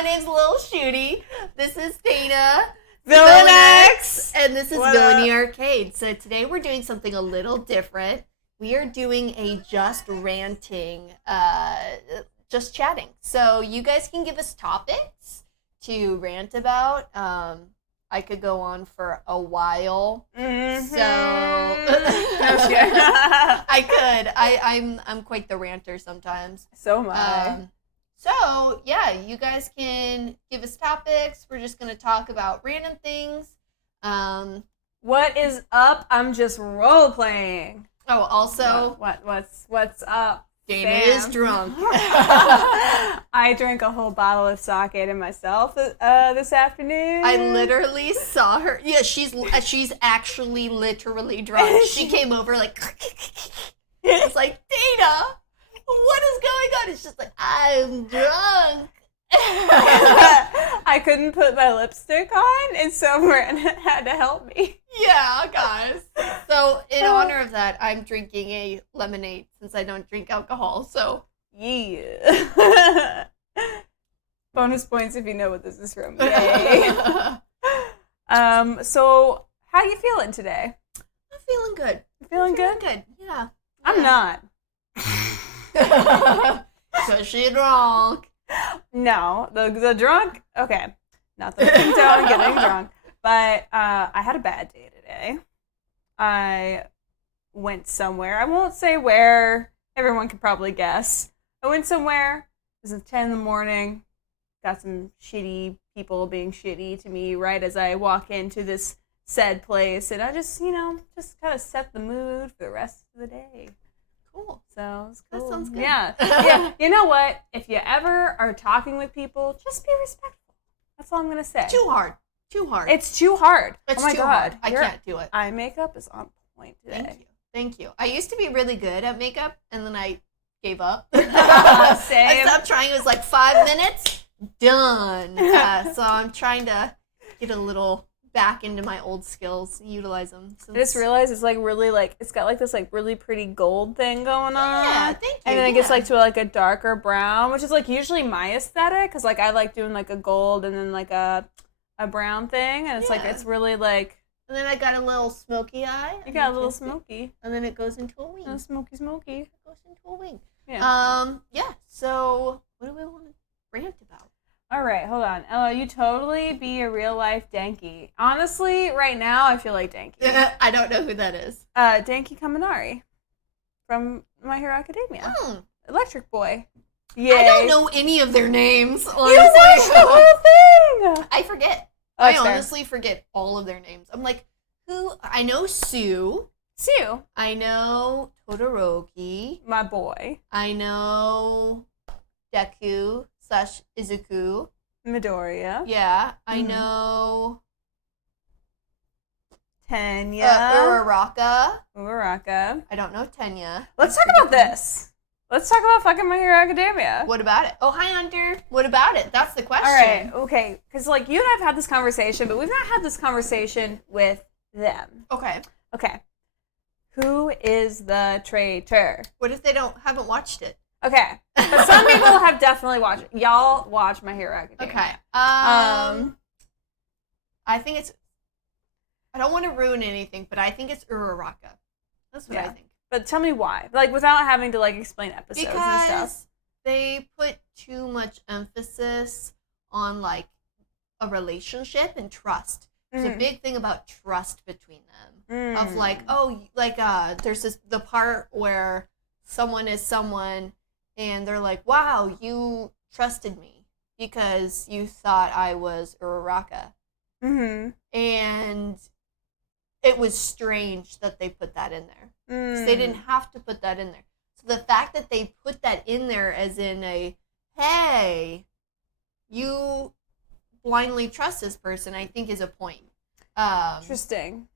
My name's Lilshootie. This is Dana. Villynnex. And this is Villainy Arcade. So today we're doing something a little different. We are doing a just ranting, just chatting. So you guys can give us topics to rant about. I could go on for a while. Mm-hmm. So I could. I'm quite the ranter sometimes. So am I. So yeah, you guys can give us topics. We're just gonna talk about random things. What is up? I'm just role playing. Oh, also, What's up? Dana is drunk. I drank a whole bottle of sake to myself this afternoon. I literally saw her. Yeah, she's actually literally drunk. She came over like, I was like, Dana, what is going on? It's just like, I'm drunk. I couldn't put my lipstick on, and so Miranda had to help me. Yeah, guys. So, in honor of that, I'm drinking a lemonade since I don't drink alcohol. So, yeah. Bonus points if you know what this is from. Yay. So how you feeling today? I'm feeling good. Feeling good? Good. Yeah. I'm not. So she drunk. No, the drunk. Okay, not the getting drunk, but I had a bad day today. I went somewhere. I won't say where. Everyone can probably guess. I went somewhere. It was 10 in the morning. Got some shitty people being shitty to me right as I walk into this said place, and I just kind of set the mood for the rest of the day. Cool. So it's cool. That sounds good. Yeah. You know what? If you ever are talking with people, just be respectful. That's all I'm gonna say. Too hard. It's too hard. It's oh my too god, hard. I can't do it. Eye makeup is on point today. Thank you. I used to be really good at makeup, and then I gave up. Same. I stopped trying. It was like 5 minutes, done. So I'm trying to get a little back into my old skills, utilize them. I just realized it's it's got like this like really pretty gold thing going on. Yeah, thank you. And then it gets like to like a darker brown, which is like usually my aesthetic, because like I like doing like a gold and then like a brown thing, and it's like it's really like. And then I got a little smoky eye. You got a little smoky. And then it goes into a wing. Smoky. It goes into a wing. Yeah. Yeah. So what do we want to rant about? All right, hold on. You totally be a real life Danky. Honestly, right now I feel like Danky. I don't know who that is. Danky Kaminari from My Hero Academia. Electric Boy. Yeah. I don't know any of their names. Honestly. You watched the whole thing. I forget. Oh, I honestly forget all of their names. I'm like, who? I know Sue. I know Todoroki. My boy. I know Deku / Izuku. Midoriya. Yeah. I know Tenya. Uraraka. I don't know Tenya. Let's talk about this. Let's talk about fucking My Hero Academia. What about it? Oh, hi, Hunter. What about it? That's the question. All right, okay. Because, like, you and I have had this conversation, but we've not had this conversation with them. Okay. Who is the traitor? What if they haven't watched it? Okay. But some people have definitely watched it. Y'all watch My Hero Academia. Okay. I think it's... I don't want to ruin anything, but I think it's Uraraka. That's what I think. But tell me why. Like, without having to, like, explain episodes and stuff. Because they put too much emphasis on, like, a relationship and trust. There's a big thing about trust between them. Of, like, there's the part where someone is someone, and they're like, wow, you trusted me because you thought I was Uraraka. And it was strange that they put that in there. Because they didn't have to put that in there. So the fact that they put that in there as in a, hey, you blindly trust this person, I think is a point. Interesting.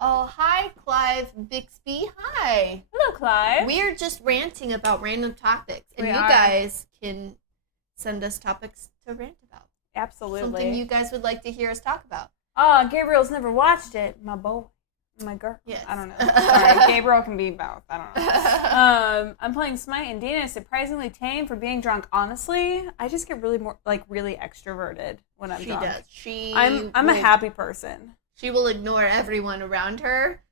Oh, hi, Clive Bixby. Hi. Hello, Clive. We're just ranting about random topics. And We you are. guys can send us topics to rant about. Absolutely. Something you guys would like to hear us talk about. Oh, Gabriel's never watched it, my boy. My girl. Yes. I don't know. Sorry, Gabriel can be both. I don't know. I'm playing Smite, and Dana is surprisingly tame for being drunk. Honestly, I just get really extroverted when I'm drunk. She does. I'm a happy person. She will ignore everyone around her,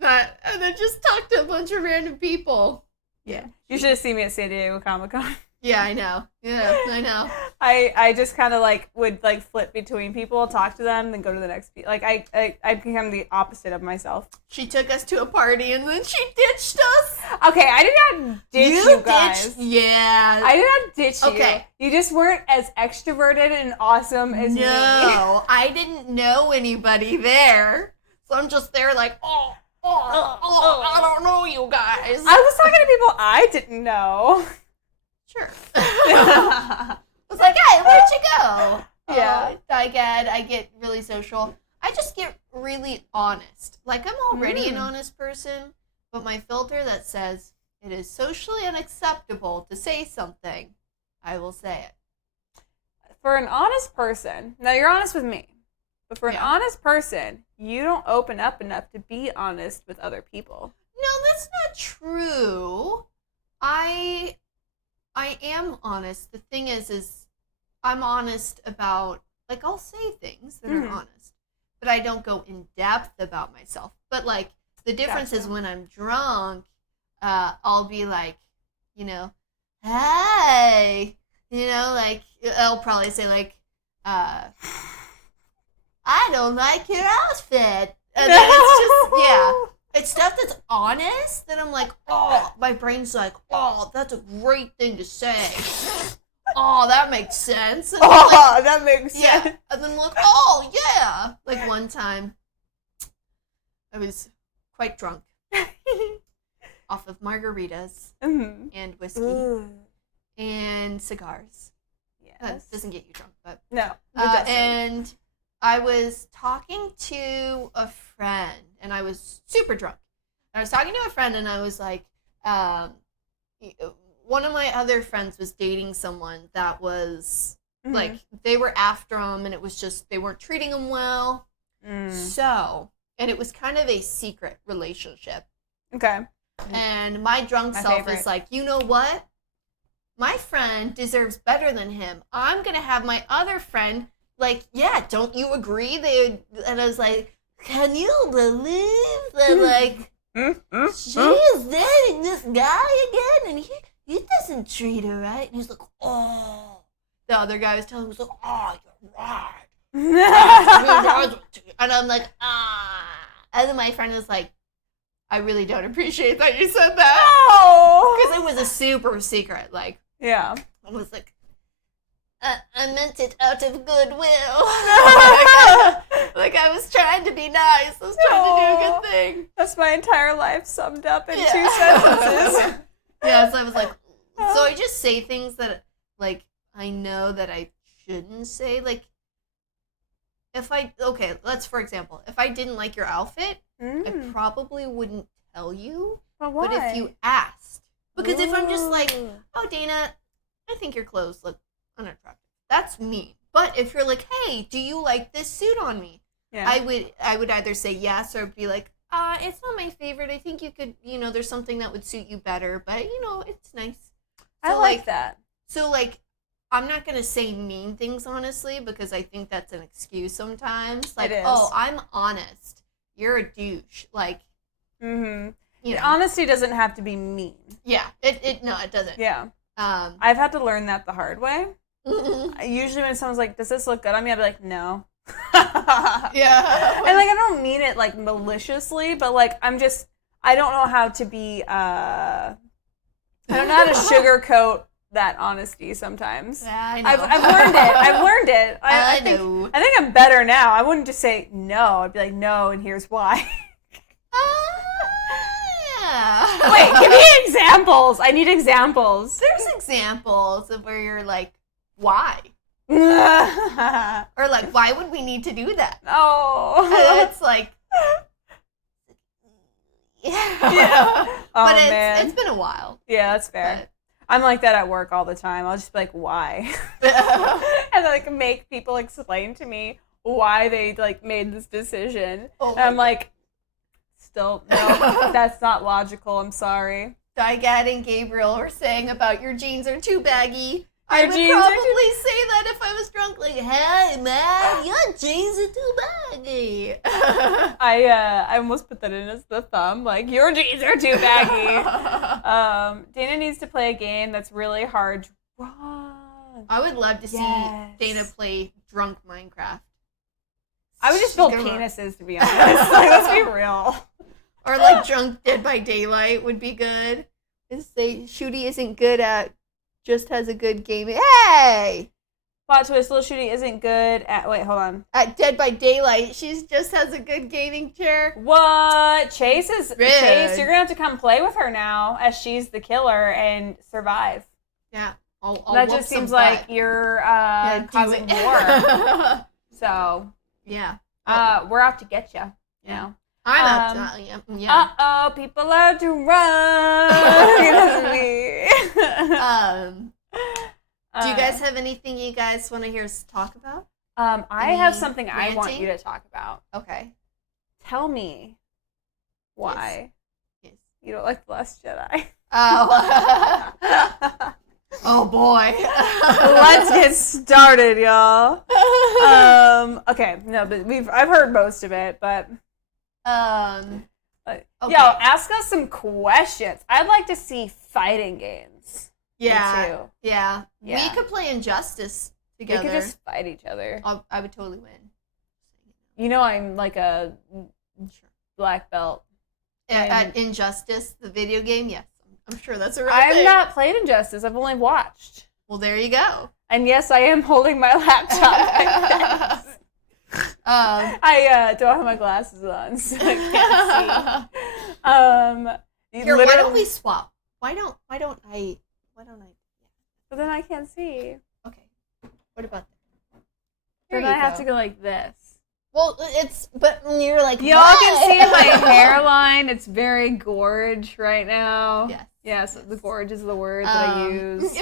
and then just talk to a bunch of random people. Yeah. You should have seen me at San Diego Comic-Con. Yeah, I know. Yeah, I know. I just kind of would flip between people, talk to them, then go to the next people. I become the opposite of myself. She took us to a party and then she ditched us. Okay, I did not ditch you guys. Yeah. I did not ditch you. Okay. You just weren't as extroverted and awesome as me. No, I didn't know anybody there. So I'm just there like, I don't know you guys. I was talking to people I didn't know. Sure. I was like, hey, where'd you go? Yeah. I get really social. I just get really honest. Like, I'm already an honest person, but my filter that says it is socially unacceptable to say something, I will say it. For an honest person, now you're honest with me, but for an honest person, you don't open up enough to be honest with other people. No, that's not true. I am honest. The thing is I'm honest about, like, I'll say things that are honest, but I don't go in depth about myself. But, like, the difference is when I'm drunk, I'll be like, hey, like, I'll probably say, like, I don't like your outfit. And then it's just, it's stuff that's honest that I'm like, oh, my brain's like, oh, that's a great thing to say. Oh, that makes sense. And that makes sense. Yeah. And then I'm like, oh, yeah. Like one time, I was quite drunk off of margaritas and whiskey and cigars. Yes. That doesn't get you drunk, but. No, it doesn't. And I was talking to a friend, and I was super drunk. I was talking to a friend, and I was like, one of my other friends was dating someone that was, like, they were after him, and it was just, they weren't treating him well. So, and it was kind of a secret relationship. Okay. And my drunk self is like, you know what? My friend deserves better than him. I'm going to have my other friend, like, yeah, don't you agree? And I was like, can you believe that, like, she is dating this guy again, and he doesn't treat her right? And he's like, oh. The other guy was telling him, was like, oh, you're right. And I'm like, ah. And then my friend was like, I really don't appreciate that you said that. Because it was a super secret, like. Yeah. I was like, I meant it out of goodwill. like I was trying to be nice. I was trying to do a good thing. That's my entire life summed up in 2 sentences. Yeah, so I was like, so I just say things that, like, I know that I shouldn't say. Like, for example, if I didn't like your outfit, I probably wouldn't tell you. But why? But if you asked. Because if I'm just like, oh, Dana, I think your clothes look unattractive. That's mean. But if you're like, hey, do you like this suit on me? Yeah. I would either say yes or be like, it's not my favorite. I think you could, there's something that would suit you better. But, it's nice. So, I like that. So, like, I'm not going to say mean things, honestly, because I think that's an excuse sometimes. Like, oh, I'm honest. You're a douche. Like, honesty doesn't have to be mean. Yeah. It doesn't. Yeah. I've had to learn that the hard way. Usually when someone's like, does this look good on me? I'd be like, no. Yeah. And, like, I don't mean it, like, maliciously, but, like, I don't know how to be, I don't know how to sugarcoat that honesty sometimes. Yeah, I know. I've learned it. I know. I think I'm better now. I wouldn't just say no. I'd be like, no, and here's why. Yeah. Wait, give me examples. I need examples. There's examples of where you're like, why? Or like, why would we need to do that? Oh. And it's like, yeah. Oh, but man. It's been a while. Yeah, that's fair. But I'm like that at work all the time. I'll just be like, why? And like make people explain to me why they like made this decision. And I'm like, still, no, that's not logical. I'm sorry. Dygad and Gabriel were saying about your jeans are too baggy. I Your would jeans are probably say that if I was drunk. Like, hey, man, your jeans are too baggy. I almost put that in as the thumb. Like, your jeans are too baggy. Dana needs to play a game that's really hard. I would love to see Dana play drunk Minecraft. I would just build penises, to be honest. Like, let's be real. Or like drunk Dead by Daylight would be good. And say Shooty isn't good at, just has a good game. Hey! Plot twist, Lilshootie isn't good at, wait, hold on. At Dead by Daylight, she just has a good gaming chair. What? Chase, you're Rude. gonna have to come play with her now, as she's the killer, and survive. Yeah. I'll that just seems like you're causing war. So, yeah. we're out to get you. You know. I'm up to, yeah. Uh-oh, people are to run. That's me. Do you guys have anything you guys want to hear us talk about? I have something ranting? I want you to talk about. Okay. Tell me why you don't like The Last Jedi. Oh. Oh boy. Let's get started, y'all. Okay, no, but I've heard most of it, but okay. yo, ask us some questions. I'd like to see fighting games. Yeah. Too. Yeah. Yeah. We could play Injustice together. We could just fight each other. I would totally win. You know, I'm like a black belt. At Injustice, the video game, yes. I'm sure that's a real I've thing. not played Injustice. I've only watched. Well, there you go. And yes, I am holding my laptop like this. I don't have my glasses on, so I can't see. Here, why don't we swap? Why don't I? But then I can't see. Okay. What about that? Then I have to go like this. Well, but you're like, y'all can see my hairline. It's very gorge right now. Yes. Yes, the gorge is the word that I use.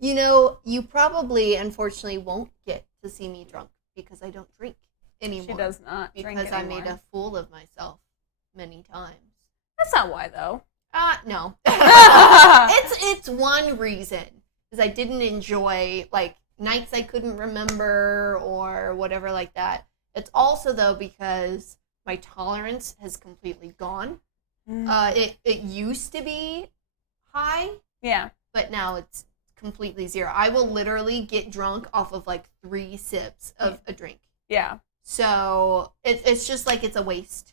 You know, you probably, unfortunately, won't get to see me drunk because I don't drink anymore. She does not drink because anymore. I made a fool of myself many times. That's not why, though. No. It's one reason because I didn't enjoy like nights I couldn't remember or whatever like that. It's also though because my tolerance has completely gone. It used to be high. Yeah. But now it's completely zero. I will literally get drunk off of like 3 sips of a drink. Yeah. So it's just like it's a waste.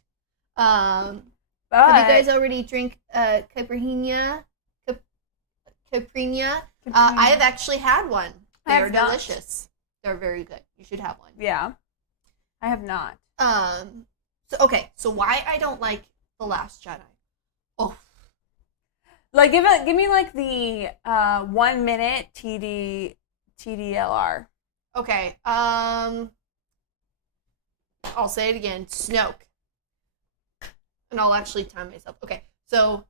Have you guys already drink caipirinha? Caipirinha? I have actually had one. They're delicious. They're very good. You should have one. Yeah. I have not. So why I don't like The Last Jedi? Oh. Like give me like the 1 minute TDLR. Okay. I'll say it again. Snoke. And I'll actually time myself. Okay. So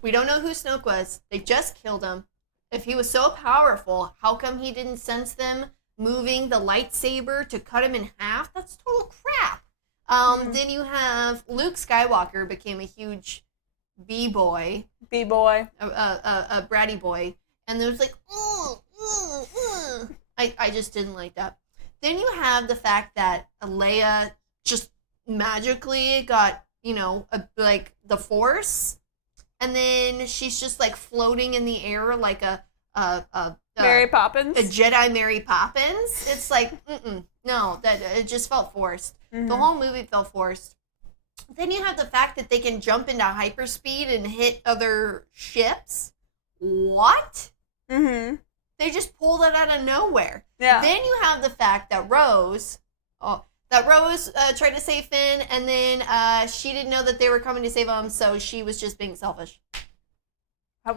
we don't know who Snoke was. They just killed him. If he was so powerful, how come he didn't sense them moving the lightsaber to cut him in half? That's total crap. Then you have Luke Skywalker became a huge B-boy. B-boy. A bratty boy. And there's like, I just didn't like that. Then you have the fact that Leia just magically got, like the Force. And then she's just like floating in the air like a Mary Poppins. A Jedi Mary Poppins. It's like, no, that it just felt forced. Mm-hmm. The whole movie felt forced. Then you have the fact that they can jump into hyperspeed and hit other ships. What? Mm-hmm. They just pull that out of nowhere. Yeah. Then you have the fact that Rose tried to save Finn, and then she didn't know that they were coming to save him, so she was just being selfish.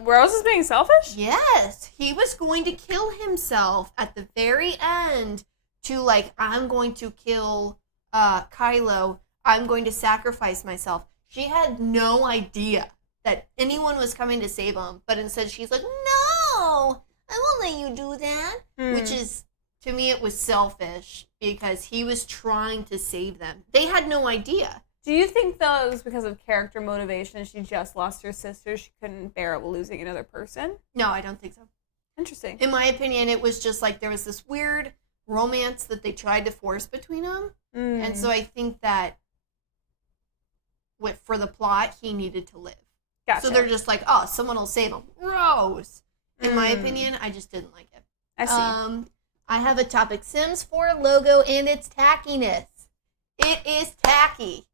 Rose is being selfish? Yes. He was going to kill himself at the very end to, like, I'm going to kill Kylo. I'm going to sacrifice myself. She had no idea that anyone was coming to save him, but instead she's like, no, I won't let you do that. Which is, to me, it was selfish because he was trying to save them. They had no idea. Do you think, though, it was because of character motivation? She just lost her sister. She couldn't bear losing another person? No, I don't think so. Interesting. In my opinion, it was just like there was this weird romance that they tried to force between them. And so I think that for the plot, he needed to live. Gotcha. So they're just like, oh, someone will save him. Gross. In my opinion, I just didn't like it. I see. I have a topic. Sims 4 logo and its tackiness. It is tacky.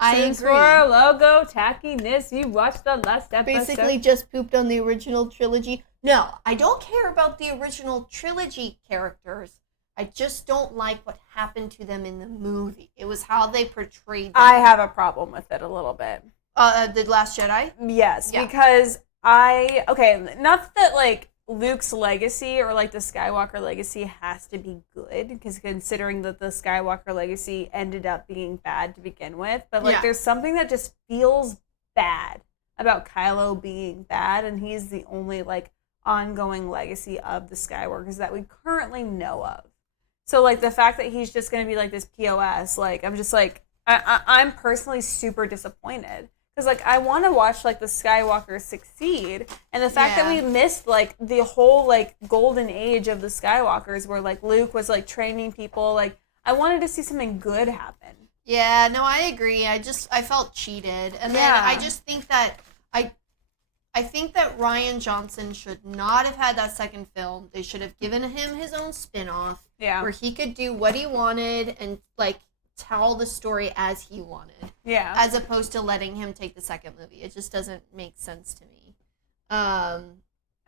I Sims agree. 4 logo, tackiness. You watched the last episode. Basically just pooped on the original trilogy. No, I don't care about the original trilogy characters. I just don't like what happened to them in the movie. It was how they portrayed them. I have a problem with it a little bit. The Last Jedi? Yes, Yeah. because not that, like, Luke's legacy or, like, the Skywalker legacy has to be good, because considering that the Skywalker legacy ended up being bad to begin with, but, like, there's something that just feels bad about Kylo being bad, and he's the only, like, ongoing legacy of the Skywalkers that we currently know of. So, like, the fact that he's just going to be, like, this POS, like, I'm just, like, I'm personally super disappointed. Because, like, I want to watch, like, the Skywalkers succeed. And the fact that we missed, like, the whole, like, golden age of the Skywalkers where, like, Luke was, like, training people. Like, I wanted to see something good happen. Yeah, no, I agree. I felt cheated. And then I just think that I think that Rian Johnson should not have had that second film. They should have given him his own spin-off where he could do what he wanted and, like, tell the story as he wanted. Yeah. As opposed to letting him take the second movie. It just doesn't make sense to me. I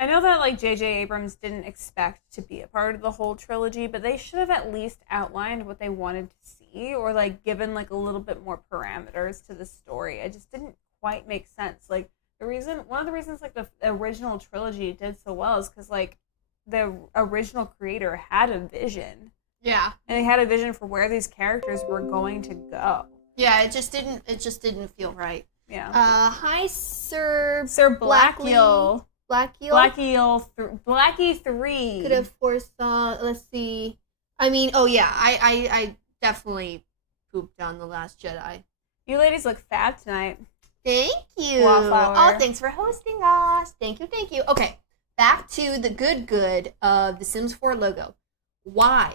know that, like, J.J. Abrams didn't expect to be a part of the whole trilogy, but they should have at least outlined what they wanted to see or, like, given, like, a little bit more parameters to the story. It just didn't quite make sense. Like, one of the reasons, like, the original trilogy did so well is because, like, the original creator had a vision. Yeah. And they had a vision for where these characters were going to go. Yeah, it just didn't feel right. Yeah. Hi, Sir Blackie. Blackie 3. Could have foresaw, let's see. I mean, oh yeah, I definitely pooped on The Last Jedi. You ladies look fab tonight. Thank you. Wallflower. Oh, thanks for hosting us. Thank you. Okay, back to the good of the Sims 4 logo. Why?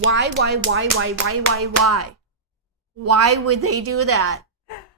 Why would they do that?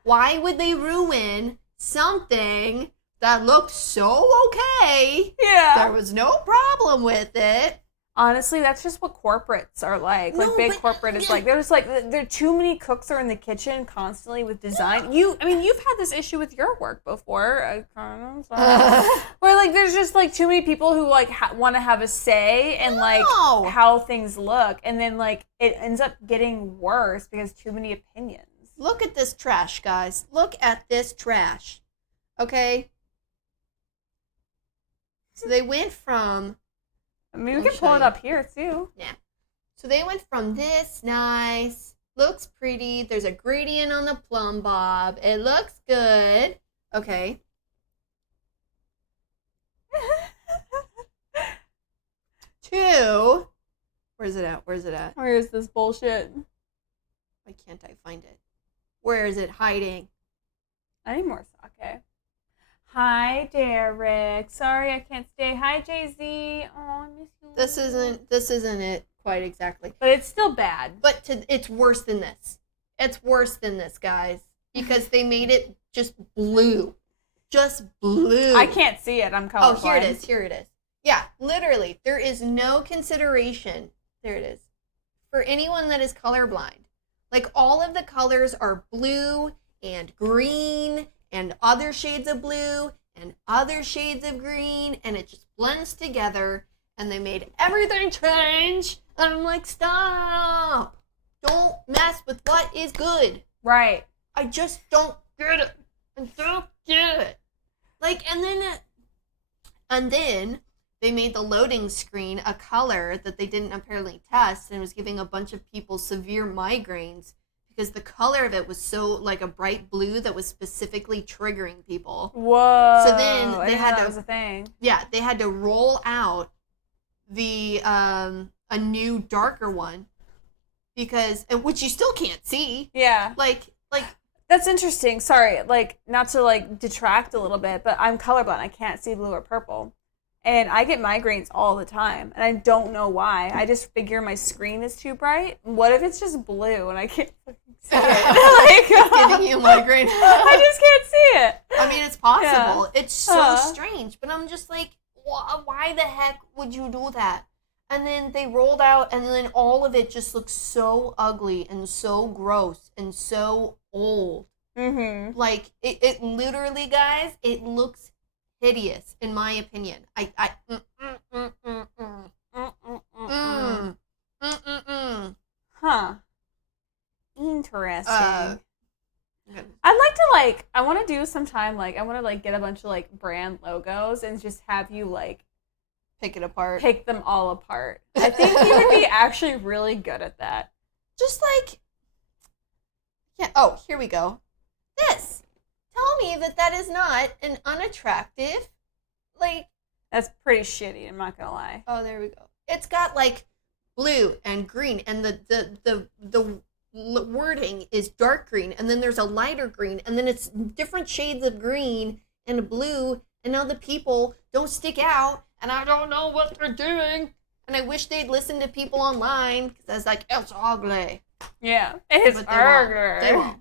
Why would they ruin something that looked so okay? Yeah. There was no problem with it. Honestly, that's just what corporates are like. Like, big corporate is like, there's like, there are too many cooks are in the kitchen constantly with design. You've had this issue with your work before. Where, like, there's just, like, too many people who, like, want to have a say in, like, how things look. And then, like, it ends up getting worse because too many opinions. Look at this trash, guys. Look at this trash. Okay? So they went from... I mean, we can pull it up here, too. Yeah. So they went from this nice, looks pretty, there's a gradient on the plumb bob, it looks good. Okay. To, where's it at? Where is this bullshit? Why can't I find it? Where is it hiding? I need more sake. Hi, Derek. Sorry I can't stay. Hi, Jay-Z. Oh, I miss you. This isn't it quite exactly. But it's still bad. But it's worse than this. It's worse than this, guys. Because they made it just blue. Just blue. I can't see it. I'm colorblind. Oh, here it is. Yeah, literally. There is no consideration. There it is. For anyone that is colorblind. Like, all of the colors are blue and green and other shades of blue and other shades of green, and it just blends together, and they made everything change, and I'm like, stop! Don't mess with what is good. Right. I just don't get it. I don't get it. Like, and then they made the loading screen a color that they didn't apparently test, and it was giving a bunch of people severe migraines because the color of it was so, like, a bright blue that was specifically triggering people. Whoa. So then they had that was a thing. Yeah, they had to roll out the a new darker one because, which you still can't see. Yeah. Like Like, that's interesting. Sorry, like, not to, like, detract a little bit, but I'm colorblind. I can't see blue or purple. And I get migraines all the time, and I don't know why. I just figure my screen is too bright. What if it's just blue and I can't see it? Like, it's giving you a migraine. I just can't see it. I mean, it's possible. Yeah. It's so strange, but I'm just like, why the heck would you do that? And then they rolled out, and then all of it just looks so ugly and so gross and so old. Mm-hmm. Like, it literally, guys, it looks hideous, in my opinion. Huh. Interesting. I'd like to, like, I want to do sometime, like, I want to, like, get a bunch of, like, brand logos and just have you, like, pick it apart. Pick them all apart. I think you would be actually really good at that. Just like, yeah, oh, here we go. This. Tell me that is not an unattractive, like. That's pretty shitty, I'm not gonna lie. Oh, there we go. It's got, like, blue and green, and the wording is dark green, and then there's a lighter green, and then it's different shades of green and a blue, and now the people don't stick out, and I don't know what they're doing, and I wish they'd listen to people online, because I was like, it's ugly. Yeah, it's ugly. They won't.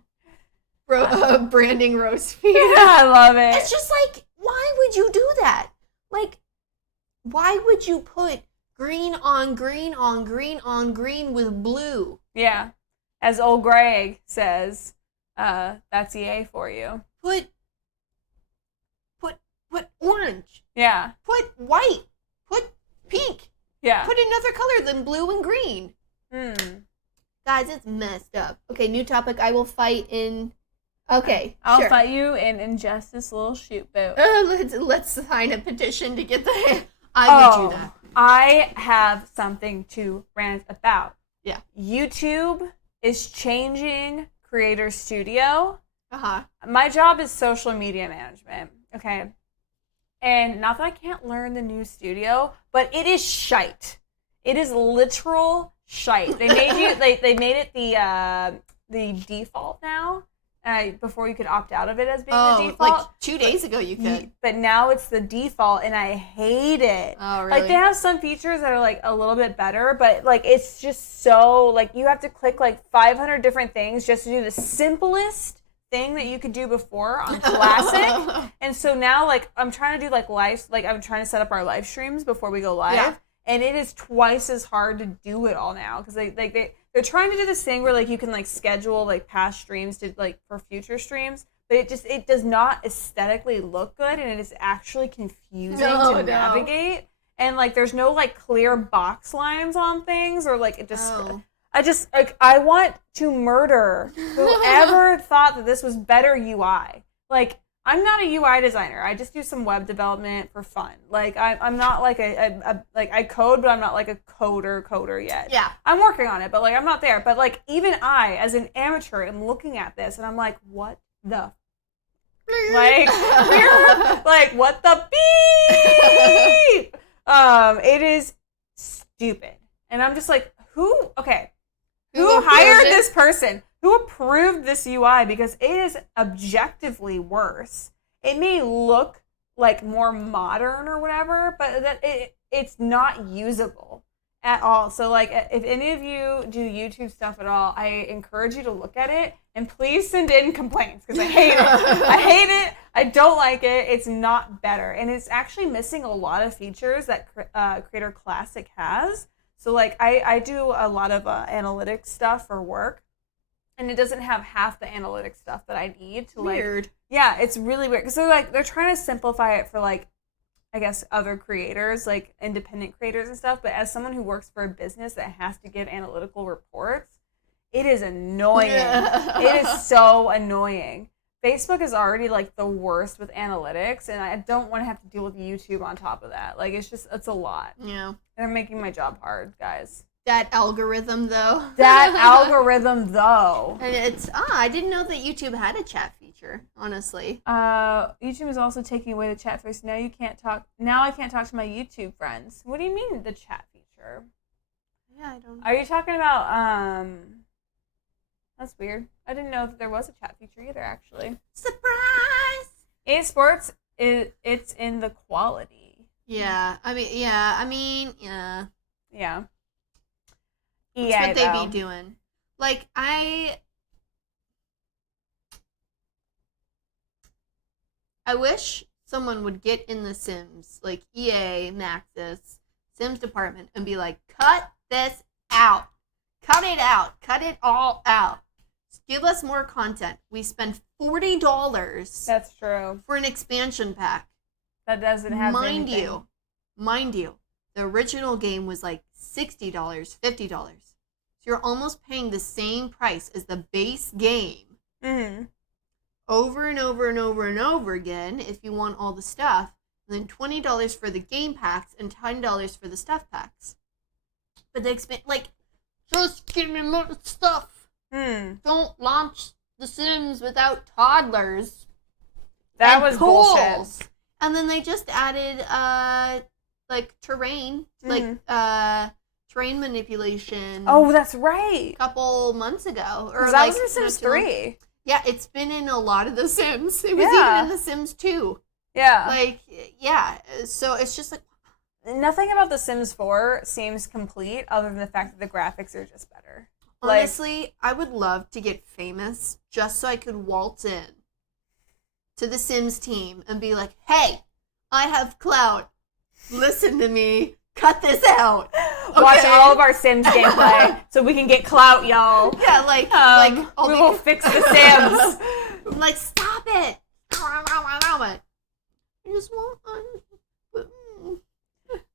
Branding roast feed. I love it. It's just like, why would you do that? Like, why would you put green on green on green on green with blue? Yeah. As old Greg says, that's EA for you. Put orange. Yeah. Put white. Put pink. Yeah. Put another color than blue and green. Guys, it's messed up. Okay, new topic. I will fight in. Okay, I'll fight you in Injustice Lilshootie boat. Let's sign a petition to get the. I would do that. I have something to rant about. Yeah. YouTube is changing Creator Studio. Uh-huh. My job is social media management. Okay. And not that I can't learn the new studio, but it is shite. It is literal shite. They made you they made it the default now. Before you could opt out of it as being the default. Like 2 days ago you could. But now it's the default, and I hate it. Oh, really? Like, they have some features that are, like, a little bit better, but, like, it's just so, like, you have to click, like, 500 different things just to do the simplest thing that you could do before on Classic. And so now, like, I'm trying to do, like, I'm trying to set up our live streams before we go live. Yeah. And it is twice as hard to do it all now, because they're trying to do this thing where, like, you can, like, schedule, like, past streams to, like, for future streams, but it does not aesthetically look good, and it is actually confusing to navigate. And, like, there's no, like, clear box lines on things, or, like, it just I want to murder whoever thought that this was better UI. Like, I'm not a UI designer. I just do some web development for fun. Like, I'm not like like, I code, but I'm not like a coder yet. Yeah. I'm working on it, but, like, I'm not there. But, like, even I, as an amateur, am looking at this, and I'm like, what the? Like, like, what the beep? It is stupid. And I'm just like, who hired this person? Who approved this UI? Because it is objectively worse. It may look like more modern or whatever, but it's not usable at all. So, like, if any of you do YouTube stuff at all, I encourage you to look at it, and please send in complaints, because I hate it. I hate it. I don't like it. It's not better. And it's actually missing a lot of features that Creator Classic has. So, like, I do a lot of analytics stuff for work. And it doesn't have half the analytic stuff that I need to, like... Weird. Yeah, it's really weird. Because they're trying to simplify it for, like, I guess, other creators, like independent creators and stuff. But as someone who works for a business that has to give analytical reports, it is annoying. It is so annoying. Facebook is already, like, the worst with analytics, and I don't want to have to deal with YouTube on top of that. Like, it's a lot. Yeah. They're making my job hard, guys. That algorithm, though. And I didn't know that YouTube had a chat feature, honestly. YouTube is also taking away the chat feature. Now I can't talk to my YouTube friends. What do you mean, the chat feature? Yeah, I don't know. Are you talking about, That's weird. I didn't know that there was a chat feature either, actually. Surprise! EA Sports, it's in the quality. Yeah. I mean, yeah. Yeah. EA, That's what they be doing. Like, I wish someone would get in the Sims, like EA, Maxis, Sims department, and be like, cut this out. Cut it out. Cut it all out. Give us more content. We spend $40. That's true. For an expansion pack. That doesn't have Mind anything. you, the original game was like $60, $50. So you're almost paying the same price as the base game. Mm-hmm. Over and over and over and over again if you want all the stuff. And then $20 for the game packs and $10 for the stuff packs. But they just give me more stuff. Don't launch The Sims without toddlers. That was bullshit. And then they just added terrain, terrain manipulation. Oh, that's right. A couple months ago, or that was in Sims 3. Yeah, it's been in a lot of the Sims. It was even in the Sims 2. Yeah. So it's just like nothing about The Sims 4 seems complete other than the fact that the graphics are just better. Honestly, I would love to get famous just so I could waltz in to the Sims team and be like, hey, I have clout. Listen to me. Cut this out. Okay? Watch all of our Sims gameplay so we can get clout, y'all. Yeah, we will fix the Sims. Like, stop it. I just want...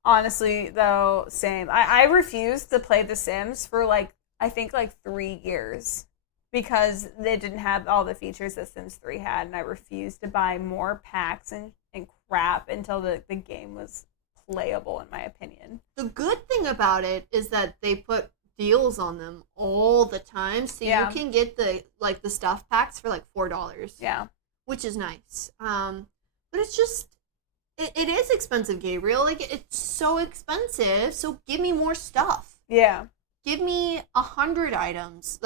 Honestly, though, same. I refused to play The Sims for, I think 3 years because they didn't have all the features that Sims 3 had, and I refused to buy more packs and crap until the game was playable, in my opinion. The good thing about it is that they put deals on them all the time, so you can get the stuff packs for $4. Yeah. Which is nice. But it's just... It is expensive, Gabriel. It's so expensive, so give me more stuff. Yeah. Give me 100 items.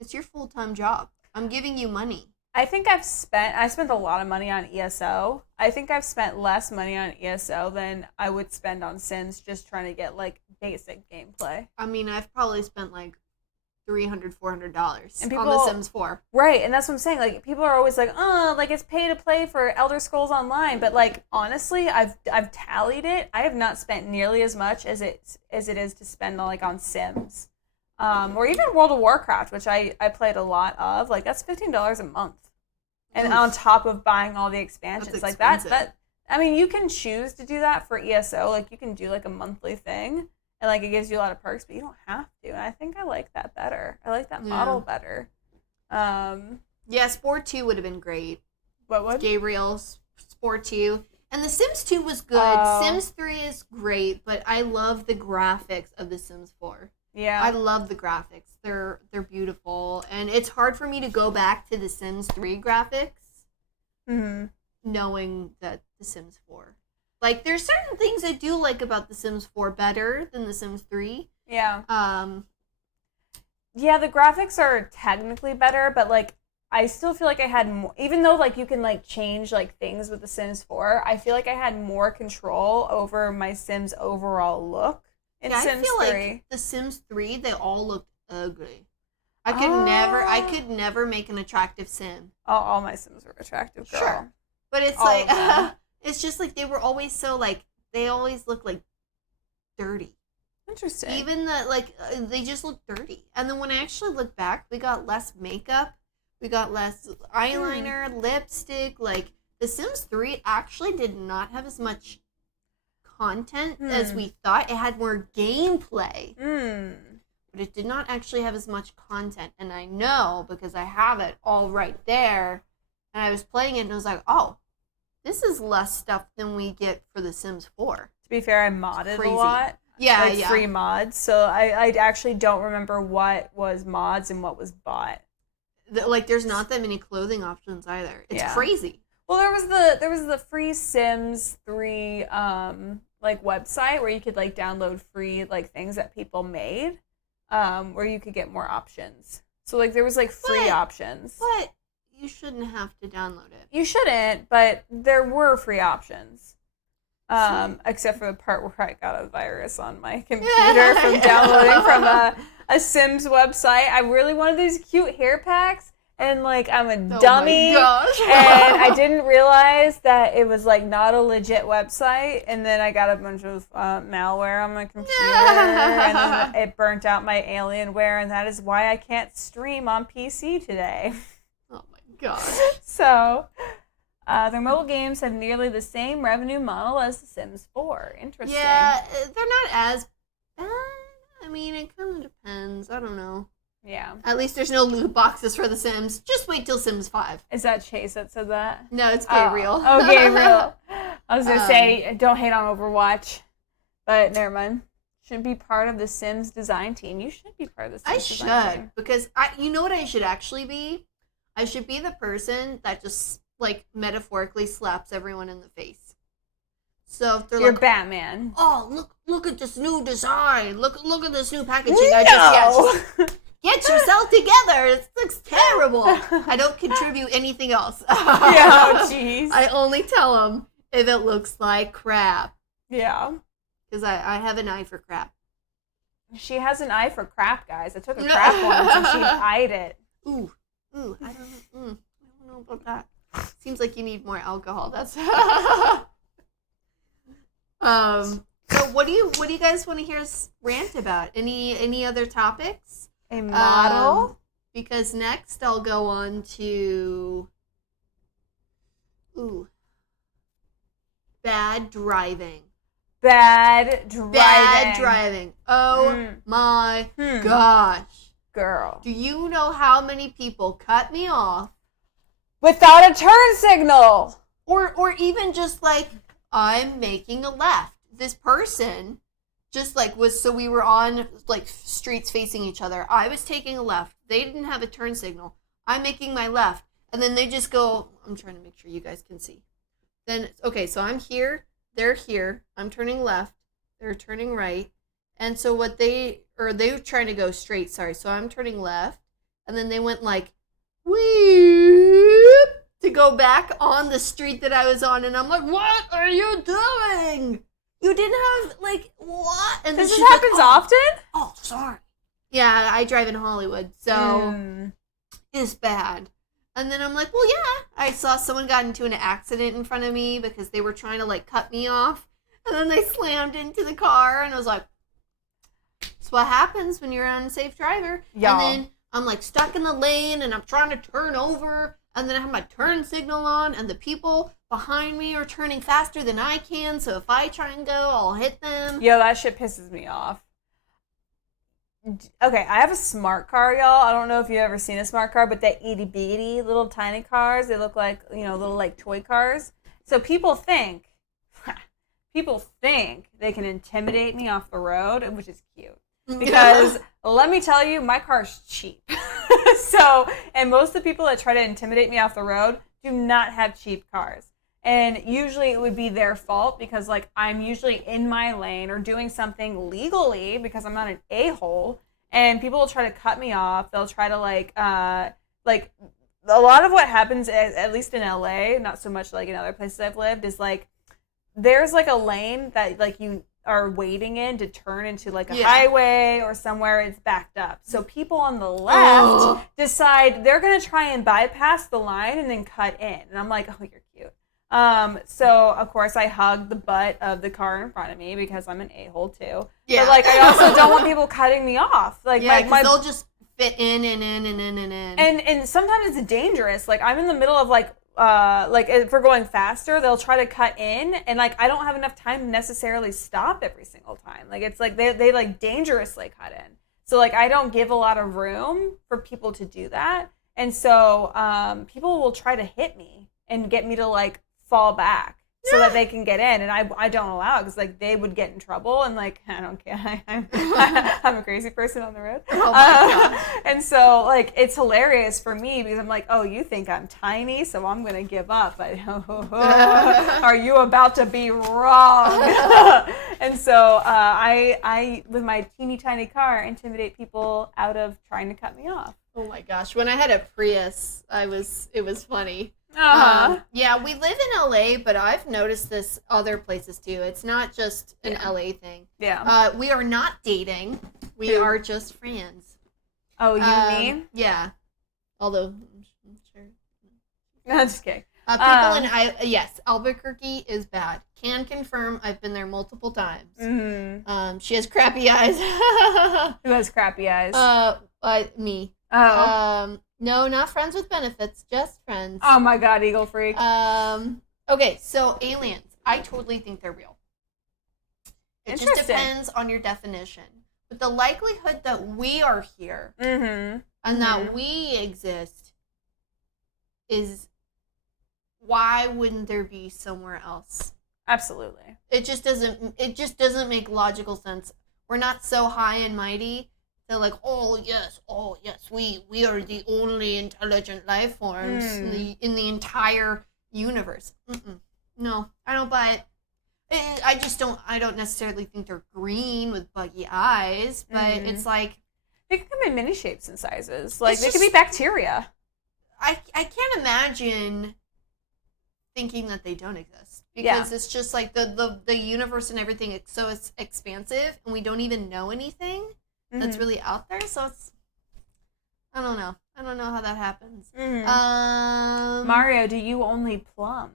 It's your full-time job. I'm giving you money. I think I spent a lot of money on ESO. I think I've spent less money on ESO than I would spend on Sims just trying to get, basic gameplay. I mean, I've probably spent, $300, $400 on The Sims 4. Right, and that's what I'm saying. People are always like, oh, it's pay to play for Elder Scrolls Online. But, honestly, I've tallied it. I have not spent nearly as much as it is to spend, on Sims. Or even World of Warcraft, which I played a lot of. That's $15 a month. And on top of buying all the expansions. That I mean, you can choose to do that for ESO. You can do, a monthly thing. And, it gives you a lot of perks, but you don't have to. And I think I like that better. I like that model better. Sport 2 would have been great. What would? Gabriel's Sport 2. And The Sims 2 was good. Sims 3 is great, but I love the graphics of The Sims 4. Yeah. I love the graphics. They're beautiful. And it's hard for me to go back to The Sims 3 graphics knowing that The Sims 4. There's certain things I do like about The Sims 4 better than The Sims 3. Yeah. Yeah, the graphics are technically better, but, I still feel like I had more... Even though, you can, change, things with The Sims 4, I feel like I had more control over my Sims' overall look in Sims 3. I feel like The Sims 3, they all looked ugly. I could never make an attractive Sim. All my Sims were attractive, girl. Sure. But it's it's just they were always so they always look dirty. Interesting. Even they just look dirty. And then when I actually look back, we got less makeup, we got less eyeliner, lipstick. The Sims 3 actually did not have as much content as we thought. It had more gameplay. But it did not actually have as much content. And I know because I have it all right there. And I was playing it and I was like, oh, this is less stuff than we get for The Sims 4. To be fair, I modded a lot. Yeah, free mods. So I actually don't remember what was mods and what was bought. There's not that many clothing options either. It's crazy. Well, there was the free Sims 3 website where you could download free things that people made, where you could get more options. So, like, there was, like, free options. But you shouldn't have to download it. You shouldn't, but there were free options. Except for the part where I got a virus on my computer from downloading from a Sims website. I really wanted these cute hair packs. And, like, I'm a dummy, my gosh. and I didn't realize that it was, like, not a legit website, and then I got a bunch of malware on my computer, and then it burnt out my Alienware, and that is why I can't stream on PC today. Oh, my gosh. So, their mobile games have nearly the same revenue model as The Sims 4. Interesting. Yeah, they're not as bad. I mean, it kind of depends. I don't know. Yeah. At least there's no loot boxes for The Sims. Just wait till Sims 5. Is that Chase that said that? No, it's Gabriel. Oh, Gabriel. I was going to say, don't hate on Overwatch. But never mind. Should be part of the Sims design team. You should be part of the Sims design team. Because you know what I should actually be? I should be the person that just, like, metaphorically slaps everyone in the face. So if they're You're like, Batman. oh, look at this new design. Look at this new packaging. No! Get yourself together. It looks terrible. I don't contribute anything else. Yeah, jeez. I only tell them if it looks like crap. Yeah. Because I have an eye for crap. She has an eye for crap, guys. I took a crap once and she eyed it. Ooh, I don't know about that. Seems like you need more alcohol. That's So what do you guys want to hear us rant about? Any other topics? A model? Because next I'll go on to bad driving. Bad driving. Oh my gosh. Girl. Do you know how many people cut me off without a turn signal? Or even just like, I'm making a left. This person just like we were on like streets facing each other. I was taking a left. They didn't have a turn signal. I'm making my left. And then they just go, I'm trying to make sure you guys can see. Then, okay, so I'm here. They're here. I'm turning left. They're turning right. And so they were trying to go straight, sorry. So I'm turning left. And then they went like, whoop, to go back on the street that I was on. And I'm like, what are you doing? You didn't have, like, what? And this happens often? Oh, sorry. Yeah, I drive in Hollywood, so it's bad. And then I'm like, well, yeah. I saw someone got into an accident in front of me because they were trying to, like, cut me off. And then they slammed into the car, and I was like, that's what happens when you're an unsafe driver. Y'all. And then I'm, like, stuck in the lane, and I'm trying to turn over, and then I have my turn signal on, and the people behind me are turning faster than I can, so if I try and go, I'll hit them. Yo, that shit pisses me off. Okay, I have a smart car, y'all. I don't know if you've ever seen a smart car, but they're itty-bitty little tiny cars. They look like, little like toy cars. So people think they can intimidate me off the road, which is cute. Because let me tell you, my car's cheap. And most of the people that try to intimidate me off the road do not have cheap cars. And usually it would be their fault because, like, I'm usually in my lane or doing something legally because I'm not an a-hole. And people will try to cut me off. They'll try to, like, a lot of what happens, at least in LA, not so much, like, in other places I've lived, is, like, there's, like, a lane that, like, you are waiting in to turn into, like, a highway or somewhere it's backed up. So people on the left decide they're going to try and bypass the line and then cut in. And I'm like, oh, you're cute. So of course I hug the butt of the car in front of me because I'm an a-hole too. Yeah. But like I also don't want people cutting me off. Like my they'll just fit in. And sometimes it's dangerous. Like I'm in the middle of like if we're going faster, they'll try to cut in and like I don't have enough time to necessarily stop every single time. Like it's like they like dangerously cut in. So like I don't give a lot of room for people to do that. And so people will try to hit me and get me to like fall back. so that they can get in, and I don't allow it because like they would get in trouble, and like I don't care. I'm a crazy person on the road. Oh my gosh. And so like it's hilarious for me because I'm like, oh, you think I'm tiny, so I'm gonna give up. But are you about to be wrong? And so I with my teeny tiny car intimidate people out of trying to cut me off. Oh my gosh. When I had a Prius, it was funny. Yeah, we live in LA, but I've noticed this other places too. It's not just an LA thing. Yeah. We are not dating. We are just friends. Oh, you and me? Yeah. Although, I'm sure. No, just kidding. Yes, Albuquerque is bad. Can confirm. I've been there multiple times. Mm-hmm. She has crappy eyes. Who has crappy eyes? Me. Oh. No, not friends with benefits, just friends. Oh my god, eagle freak. Okay, so aliens. I totally think they're real. It just depends on your definition. But the likelihood that we are here and that we exist is, why wouldn't there be somewhere else? Absolutely. It just doesn't make logical sense. We're not so high and mighty. They're like, oh yes, we are the only intelligent life forms in the entire universe. No, I don't buy it. I don't necessarily think they're green with buggy eyes, but it's like they can come in many shapes and sizes. Like they could be bacteria. I can't imagine thinking that they don't exist because it's just like the universe and everything is so expansive, and we don't even know anything that's really out there, so it's, I don't know how that happens. Mario, do you only plum?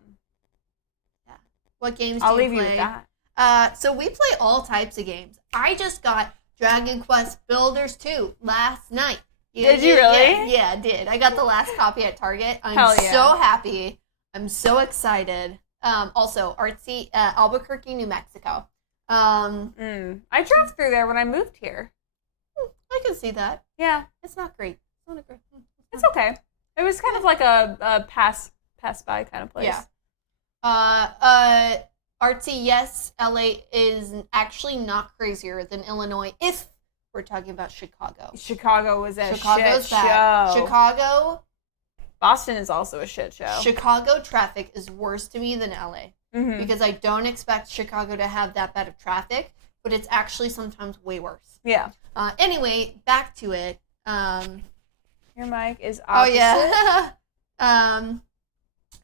Yeah. What games I'll do you leave play? you with that. So we play all types of games. I just got Dragon Quest Builders 2 last night. Did you really? Yeah, I did. I got the last copy at Target. Hell yeah. So happy. I'm so excited. Also, artsy, Albuquerque, New Mexico. I drove through there when I moved here. I can see that. Yeah. It's not great. It's okay. It was kind of like a pass by kind of place. Yeah. Artsy, yes, LA is actually not crazier than Illinois if we're talking about Chicago. Chicago was a Chicago's shit bad. show. Chicago. Boston is also a shit show. Chicago traffic is worse to me than LA because I don't expect Chicago to have that bad of traffic, but it's actually sometimes way worse. Yeah. Anyway, back to it. Your mic is opposite. Oh, yeah.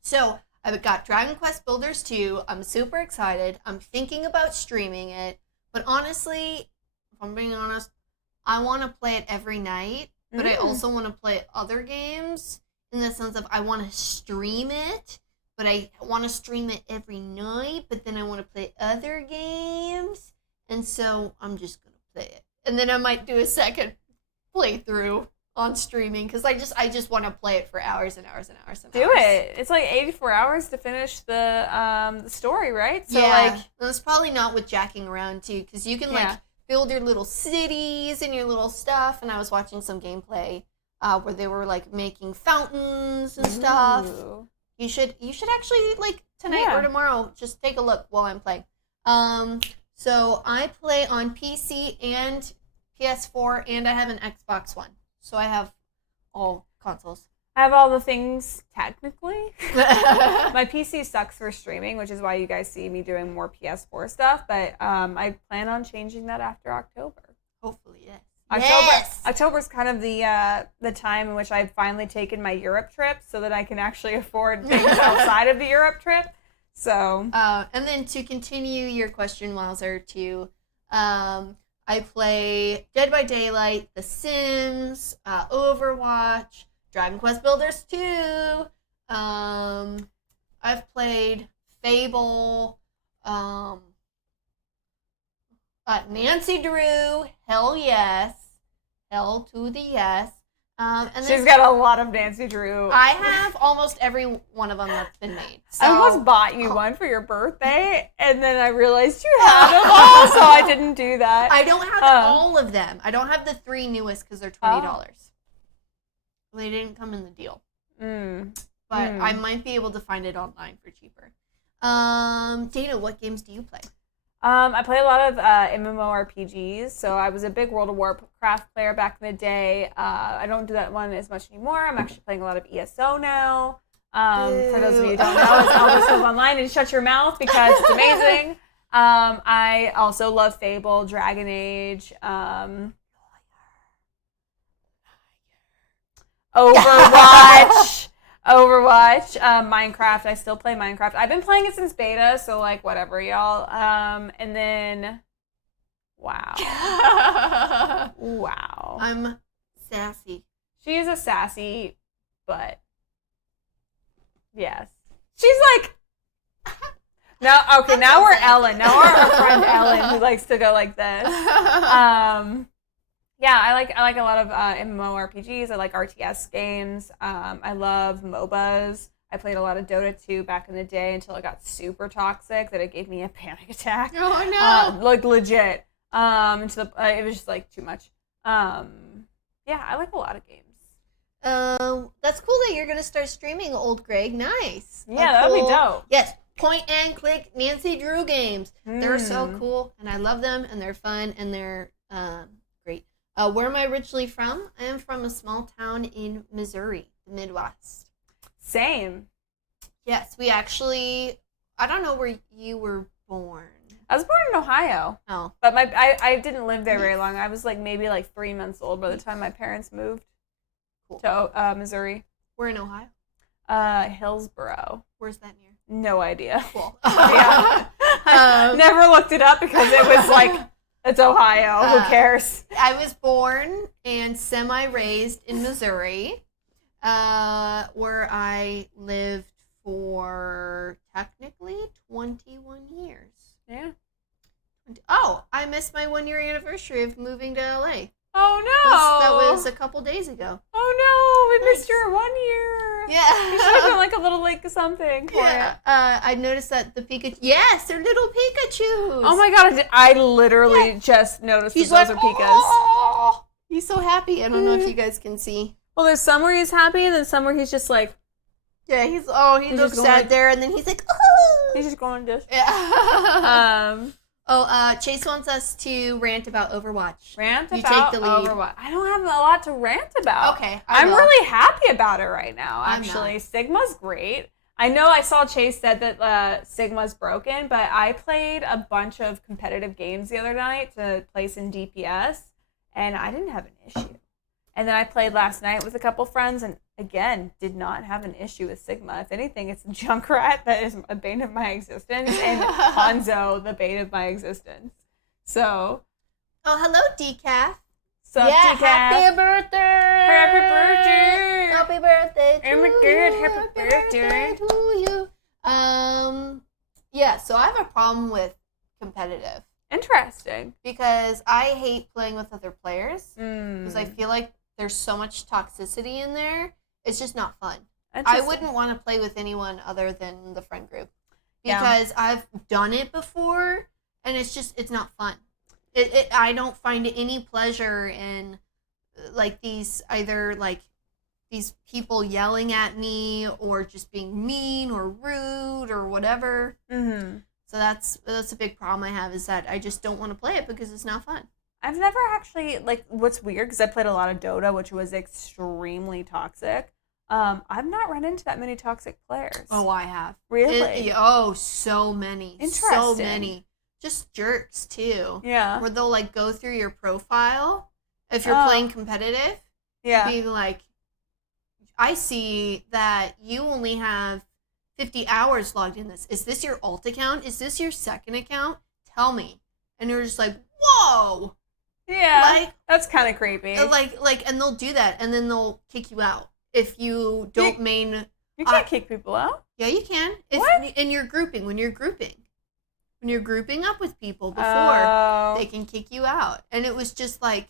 So, I've got Dragon Quest Builders 2. I'm super excited. I'm thinking about streaming it. But honestly, if I'm being honest, I want to play it every night. But I also want to play other games in the sense of I want to stream it. But I want to stream it every night. But then I want to play other games. And so, I'm just going to play it. And then I might do a second playthrough on streaming because I just want to play it for hours and hours and hours and hours. Do it. It's like 84 hours to finish the story, right? So yeah. And it's probably not with jacking around too because you can like build your little cities and your little stuff. And I was watching some gameplay where they were like making fountains and stuff. You should actually like tonight or tomorrow just take a look while I'm playing. So I play on PC and PS4, and I have an Xbox One. So I have all consoles. I have all the things, technically. My PC sucks for streaming, which is why you guys see me doing more PS4 stuff, but I plan on changing that after October. Hopefully, yes. October's kind of the time in which I've finally taken my Europe trip so that I can actually afford things outside of the Europe trip. So, and then to continue your question, Wowzer, too, I play Dead by Daylight, The Sims, Overwatch, Dragon Quest Builders 2. I've played Fable, Nancy Drew, hell yes, hell to the yes. And she's got a lot of Nancy Drew. I have almost every one of them that's been made. So. I almost bought you one for your birthday, and then I realized you had them all, so I didn't do that. I don't have all of them. I don't have the 3 newest because they're $20. They didn't come in the deal. But I might be able to find it online for cheaper. Dana, what games do you play? I play a lot of MMORPGs, so I was a big World of Warcraft player back in the day. I don't do that one as much anymore. I'm actually playing a lot of ESO now. For those of you who don't know, it's Elvis Live Online, and shut your mouth because it's amazing. I also love Fable, Dragon Age, Overwatch. Minecraft. I still play Minecraft. I've been playing it since beta, so like whatever, y'all. And then, wow. I'm sassy. She is a sassy, but yes, she's like. Now we're Ellen. Now we're our friend Ellen who likes to go like this. Yeah, I like a lot of MMORPGs. I like RTS games. I love MOBAs. I played a lot of Dota 2 back in the day until it got super toxic that it gave me a panic attack. Oh no! Like legit. It was just like too much. Yeah, I like a lot of games. That's cool that you're gonna start streaming, old Greg. Nice. Yeah, that would be dope. Yes, point and click Nancy Drew games. They're so cool, and I love them, and they're fun, and they're great. Where am I originally from? I am from a small town in Missouri, the Midwest. Same. Yes, we actually. I don't know where you were born. I was born in Ohio. Oh, but I didn't live there very long. I was maybe 3 months old by the time my parents moved to Missouri. Where in Ohio? Hillsboro. Where's that near? No idea. Cool. Yeah. Never looked it up because it was it's Ohio. Who cares? I was born and semi-raised in Missouri, where I lived for technically 21 years. Yeah. Oh, I missed my 1-year anniversary of moving to LA. Oh no! That was a couple days ago. Oh no! We missed your 1 year. Yeah. You should have done a little something for it. I noticed that the Pikachu. Yes, they're little Pikachus. Oh my god! I literally just noticed that those are Pikas. Oh! He's so happy. I don't know if you guys can see. Well, there's some where he's happy, and then some where he's just like. Yeah, he looks sad there, and then he's like, oh! He's just going this. Yeah. Chase wants us to rant about Overwatch. Rant you about take the lead. Overwatch. I don't have a lot to rant about. Okay. I'm really happy about it right now, actually. Sigma's great. I know I saw Chase said that Sigma's broken, but I played a bunch of competitive games the other night to place in DPS, and I didn't have an issue. And then I played last night with a couple friends, and again, did not have an issue with Sigma. If anything, it's Junkrat that is a bane of my existence, and Hanzo, the bane of my existence. So. Oh, hello, Decaf. Sup, yeah, Decaf? Happy birthday! Happy birthday! Happy birthday to I'm you! good. Happy birthday to you! Yeah, so I have a problem with competitive. Interesting. Because I hate playing with other players. Because I feel like there's so much toxicity in there. It's just not fun. I wouldn't want to play with anyone other than the friend group. Because I've done it before, and it's not fun. I don't find any pleasure in, these people yelling at me, or just being mean, or rude, or whatever. Mm-hmm. So that's a big problem I have, is that I just don't want to play it because it's not fun. I've never actually, what's weird, because I played a lot of Dota, which was extremely toxic. I've not run into that many toxic players. Oh, I have. Really? So many. Interesting. So many. Just jerks, too. Yeah. Where they'll, go through your profile, if you're playing competitive. Yeah. Being like, I see that you only have 50 hours logged in this. Is this your alt account? Is this your second account? Tell me. And you're just like, whoa. Yeah. That's kind of creepy. And they'll do that, and then they'll kick you out if you don't main. You can't kick people out. Yeah, you can. What? In your grouping, when you're grouping up with people before, they can kick you out. And it was just I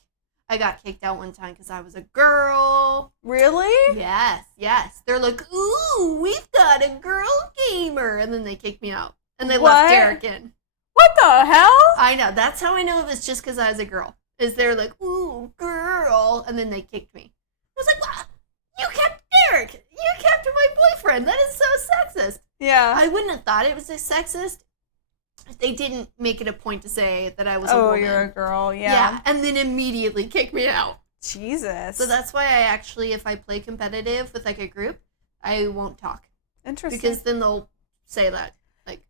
got kicked out one time because I was a girl. Really? Yes. They're like, ooh, we've got a girl gamer. And then they kicked me out. And they left Derek in. What the hell? I know. That's how I know if it's just because I was a girl. Is they're like, ooh, girl. And then they kicked me. I was like, what? You kept Derek. You kept my boyfriend. That is so sexist. Yeah. I wouldn't have thought it was sexist if they didn't make it a point to say that I was a woman. Oh, you're a girl, Yeah, and then immediately kick me out. Jesus. So that's why I actually, if I play competitive with, like, a group, I won't talk. Interesting. Because then they'll say that. Like,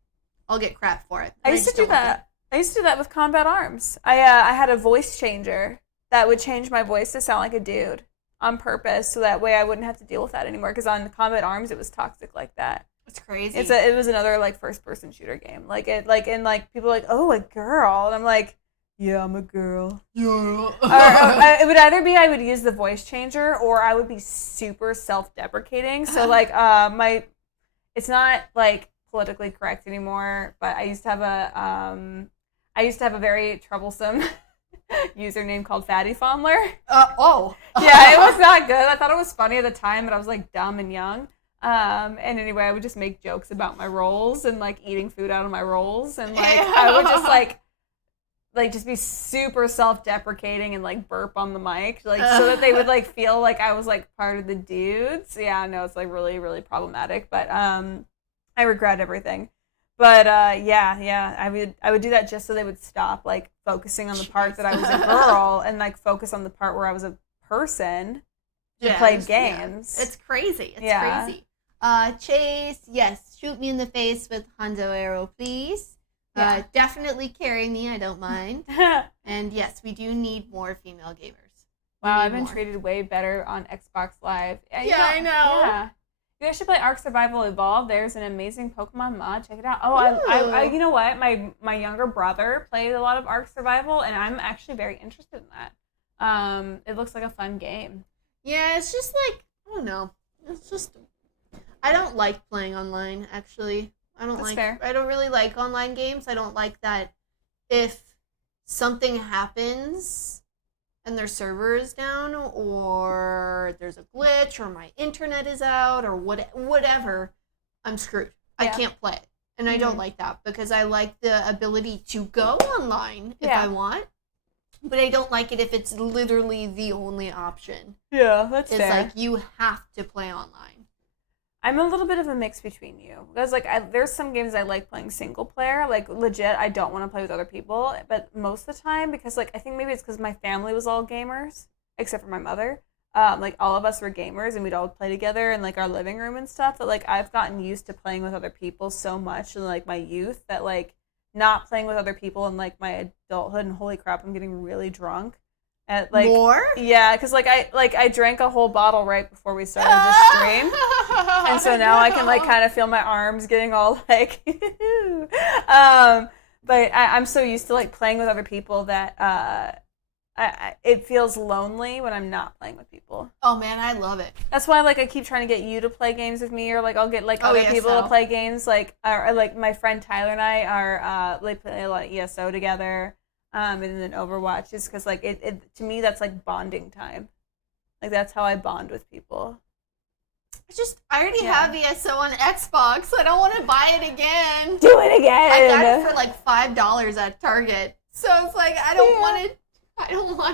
I'll get crap for it. I used to do that. I used to do that with Combat Arms. I had a voice changer that would change my voice to sound like a dude on purpose, so that way I wouldn't have to deal with that anymore. Because on Combat Arms, it was toxic like that. It's crazy. It was another like first person shooter game. People are like, oh, a girl, and I'm like, yeah, I'm a girl. Yeah. It would either be I would use the voice changer, or I would be super self-deprecating. So like it's not like politically correct anymore, but I used to have a very troublesome username called Fatty Fondler. Yeah, it was not good. I thought it was funny at the time, but I was like dumb and young. And anyway, I would just make jokes about my rolls and like eating food out of my rolls, and like I would just like just be super self-deprecating and like burp on the mic, like so that they would like feel like I was like part of the dudes. Yeah, no, it's like really, really problematic, but I regret everything. But yeah, I would do that just so they would stop like focusing on the part that I was a girl and like focus on the part where I was a person who played games. Yeah. It's crazy. Crazy. Chase, yes, shoot me in the face with Hondo arrow, please. Yeah. Definitely carry me, I don't mind. And yes, we do need more female gamers. Wow, I've been treated way better on Xbox Live. Yeah, I know. Yeah. You guys should play Ark Survival Evolved. There's an amazing Pokemon mod. Check it out. Oh, I you know what? My younger brother played a lot of Ark Survival, and I'm actually very interested in that. It looks like a fun game. Yeah, it's just like, I don't know. It's just, I don't like playing online, actually. That's fair. I don't really like online games. I don't like that if something happens and their server is down, or there's a glitch, or my internet is out, or whatever, I'm screwed. Yeah. I can't play it. And I don't like that, because I like the ability to go online if I want. But I don't like it if it's literally the only option. Yeah, that's fair. It's like you have to play online. I'm a little bit of a mix between you. Because like there's some games I like playing single player. Like legit, I don't want to play with other people. But most of the time, because like I think maybe it's because my family was all gamers, except for my mother. Like all of us were gamers, and we'd all play together in like our living room and stuff. That like I've gotten used to playing with other people so much in like my youth that like not playing with other people in like my adulthood, and holy crap, I'm getting really drunk. At like more? Yeah, because I drank a whole bottle right before we started the stream, and so now I can like kind of feel my arms getting all like, but I'm so used to like playing with other people that it feels lonely when I'm not playing with people. Oh man, I love it. That's why like I keep trying to get you to play games with me, or like I'll get like other people to play games. Like or like my friend Tyler and I are like play a lot of ESO together, and then Overwatch, just because like it to me that's like bonding time. Like that's how I bond with people. I already have ESO on Xbox. I don't want to buy it again. Do it again. I got it for like $5 at Target, so it's like I don't want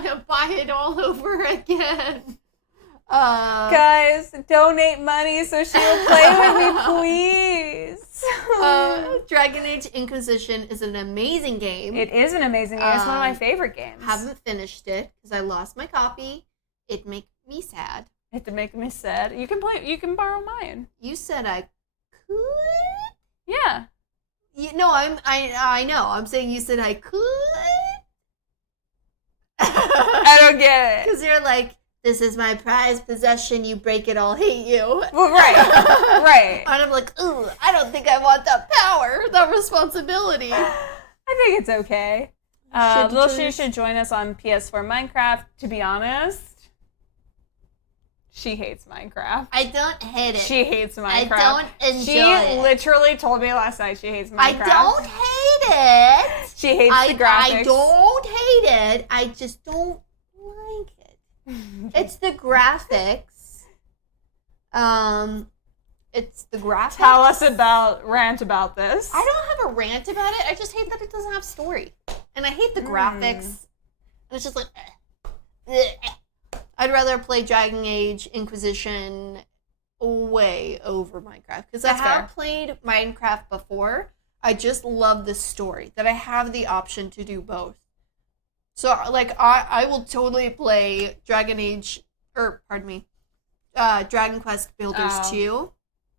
to buy it all over again. Guys, donate money so she will play with me, please. Dragon Age Inquisition is an amazing game. It is an amazing game. It's one of my favorite games. Haven't finished it because I lost my copy. It makes me sad. It make me sad. You can play. You can borrow mine. You said I could. Yeah. No, I know. I'm saying you said I could. I don't get it. Because you're like, this is my prized possession. You break it, I'll hate you. Well, right, right. And I'm like, ooh, I don't think I want that power, that responsibility. I think it's okay. Lilshootie should join us on PS4 Minecraft. To be honest, she hates Minecraft. I don't hate it. She hates Minecraft. I don't enjoy it. She literally told me last night she hates Minecraft. I don't hate it. She hates the graphics. I don't hate it. I just don't like it. It's the graphics. It's the graphics. Tell us rant about this. I don't have a rant about it. I just hate that it doesn't have story. And I hate the graphics. And it's just like, I'd rather play Dragon Age Inquisition way over Minecraft because I That's have fair. played Minecraft before. I just love the story that I have the option to do both. So like I will totally play Dragon Quest Builders 2.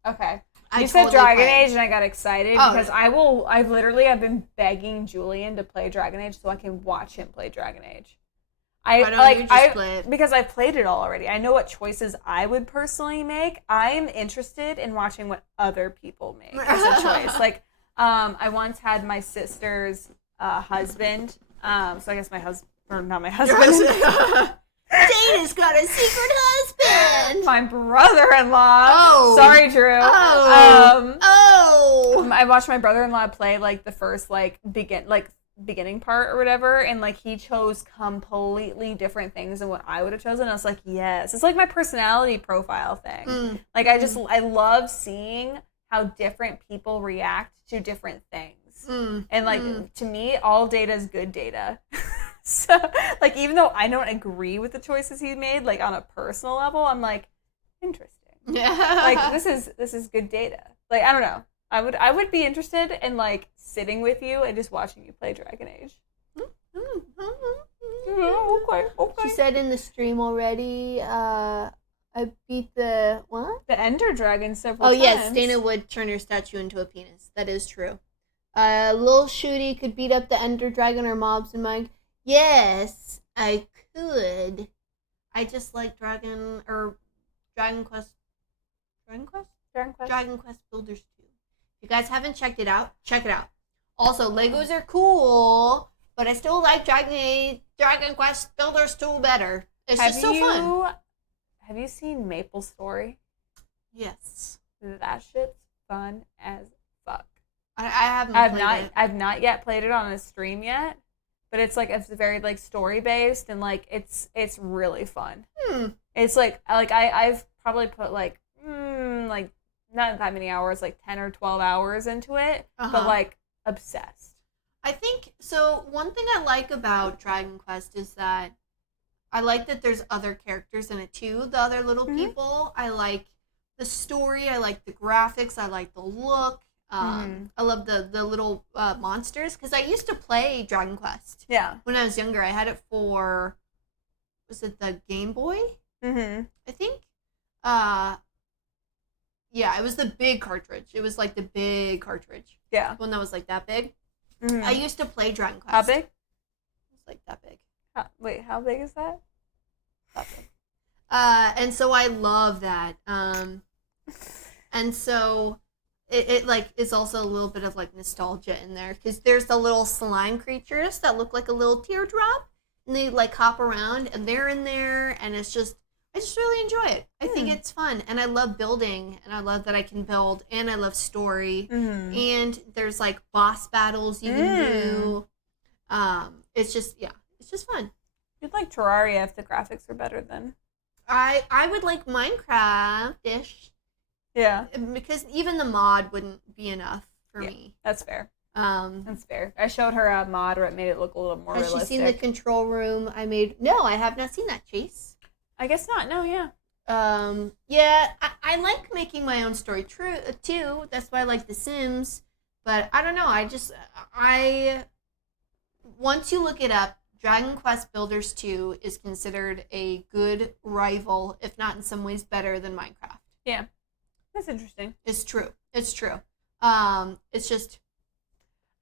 Okay. I You said totally Dragon play. Age and I got excited Oh, because yeah. I've been begging Julian to play Dragon Age so I can watch him play Dragon Age. Why don't you just play it? Because I played it all already. I know what choices I would personally make. I'm interested in watching what other people make as a choice. Like, I once had my sister's husband. So I guess my husband, or not my husband. Dana's got a secret husband. My brother-in-law. Oh. Sorry, Drew. Oh. I watched my brother-in-law play like the first beginning part or whatever, and like he chose completely different things than what I would have chosen. I was like, yes, it's like my personality profile thing. Like I love seeing how different people react to different things, and like to me, all data is good data. So like even though I don't agree with the choices he made, like on a personal level, I'm like, interesting. Yeah. Like this is good data. Like I don't know. I would be interested in like sitting with you and just watching you play Dragon Age. Okay. She said in the stream already, I beat the what? The Ender Dragon several times. Oh yes, Dana would turn her statue into a penis. That is true. Lilshootie could beat up the Ender Dragon or mobs in Minecraft. Yes, I could. I just like Dragon Quest Builders 2. If you guys haven't checked it out, check it out. Also, Legos are cool, but I still like Dragon Quest Builders 2 better. It's just so fun. Have you seen Maple Story? Yes. That shit's fun as fuck. I haven't played it. I've not yet played it on a stream yet, but it's very like story based and like it's really fun. It's like I've probably put like not that many hours, like 10 or 12 hours into it, but like obsessed. I think so. One thing I like about Dragon Quest is that I like that there's other characters in it too. The other little people. I like the story. I like the graphics. I like the look. I love the little monsters because I used to play Dragon Quest. Yeah. When I was younger, I had it for, was it the Game Boy? I think. Yeah, it was the big cartridge. It was like the big cartridge. Yeah. One that was like that big. I used to play Dragon Quest. How big? It was like that big. How big is that? That big. And so I love that. And so it like is also a little bit of like nostalgia in there because there's the little slime creatures that look like a little teardrop, and they like hop around, and they're in there, and it's just. I just really enjoy it. I think it's fun, and I love building, and I love that I can build, and I love story, and there's like boss battles you can do. It's just fun. You'd like Terraria if the graphics were better then. I would like Minecraft-ish. Yeah. Because even the mod wouldn't be enough for me. That's fair. That's fair. I showed her a mod where it made it look a little more realistic. Has she seen the control room I made? No, I have not seen that, Chase. I guess not. No, yeah. Yeah, I like making my own story too. That's why I like The Sims. But I don't know. Once you look it up, Dragon Quest Builders 2 is considered a good rival, if not in some ways better than Minecraft. Yeah. That's interesting. It's true. It's just...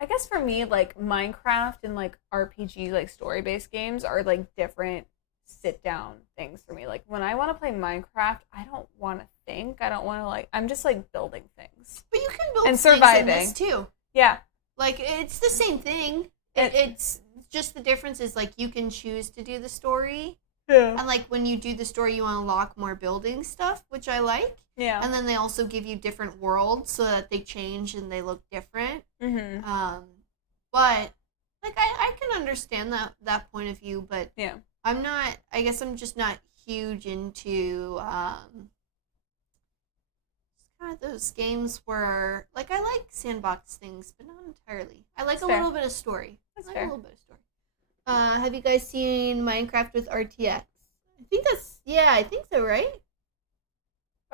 I guess for me, like, Minecraft and, like, RPG, like, story-based games are, like, different sit-down things for me. Like, when I want to play Minecraft, I don't want to think. I don't want to, like... I'm just, like, building things. But you can build and things surviving. in this, too. Yeah. Like, it's the same thing. It's just the difference is, like, you can choose to do the story. Yeah. And, like, when you do the story, you unlock more building stuff, which I like. Yeah. And then they also give you different worlds so that they change and they look different. But, like, I can understand that point of view, but yeah. I guess I'm just not huge into, kind of those games where, like, I like sandbox things, but not entirely. I like little bit of story. That's fair. fair. A little bit of story. Have you guys seen Minecraft with RTX? I think so, right?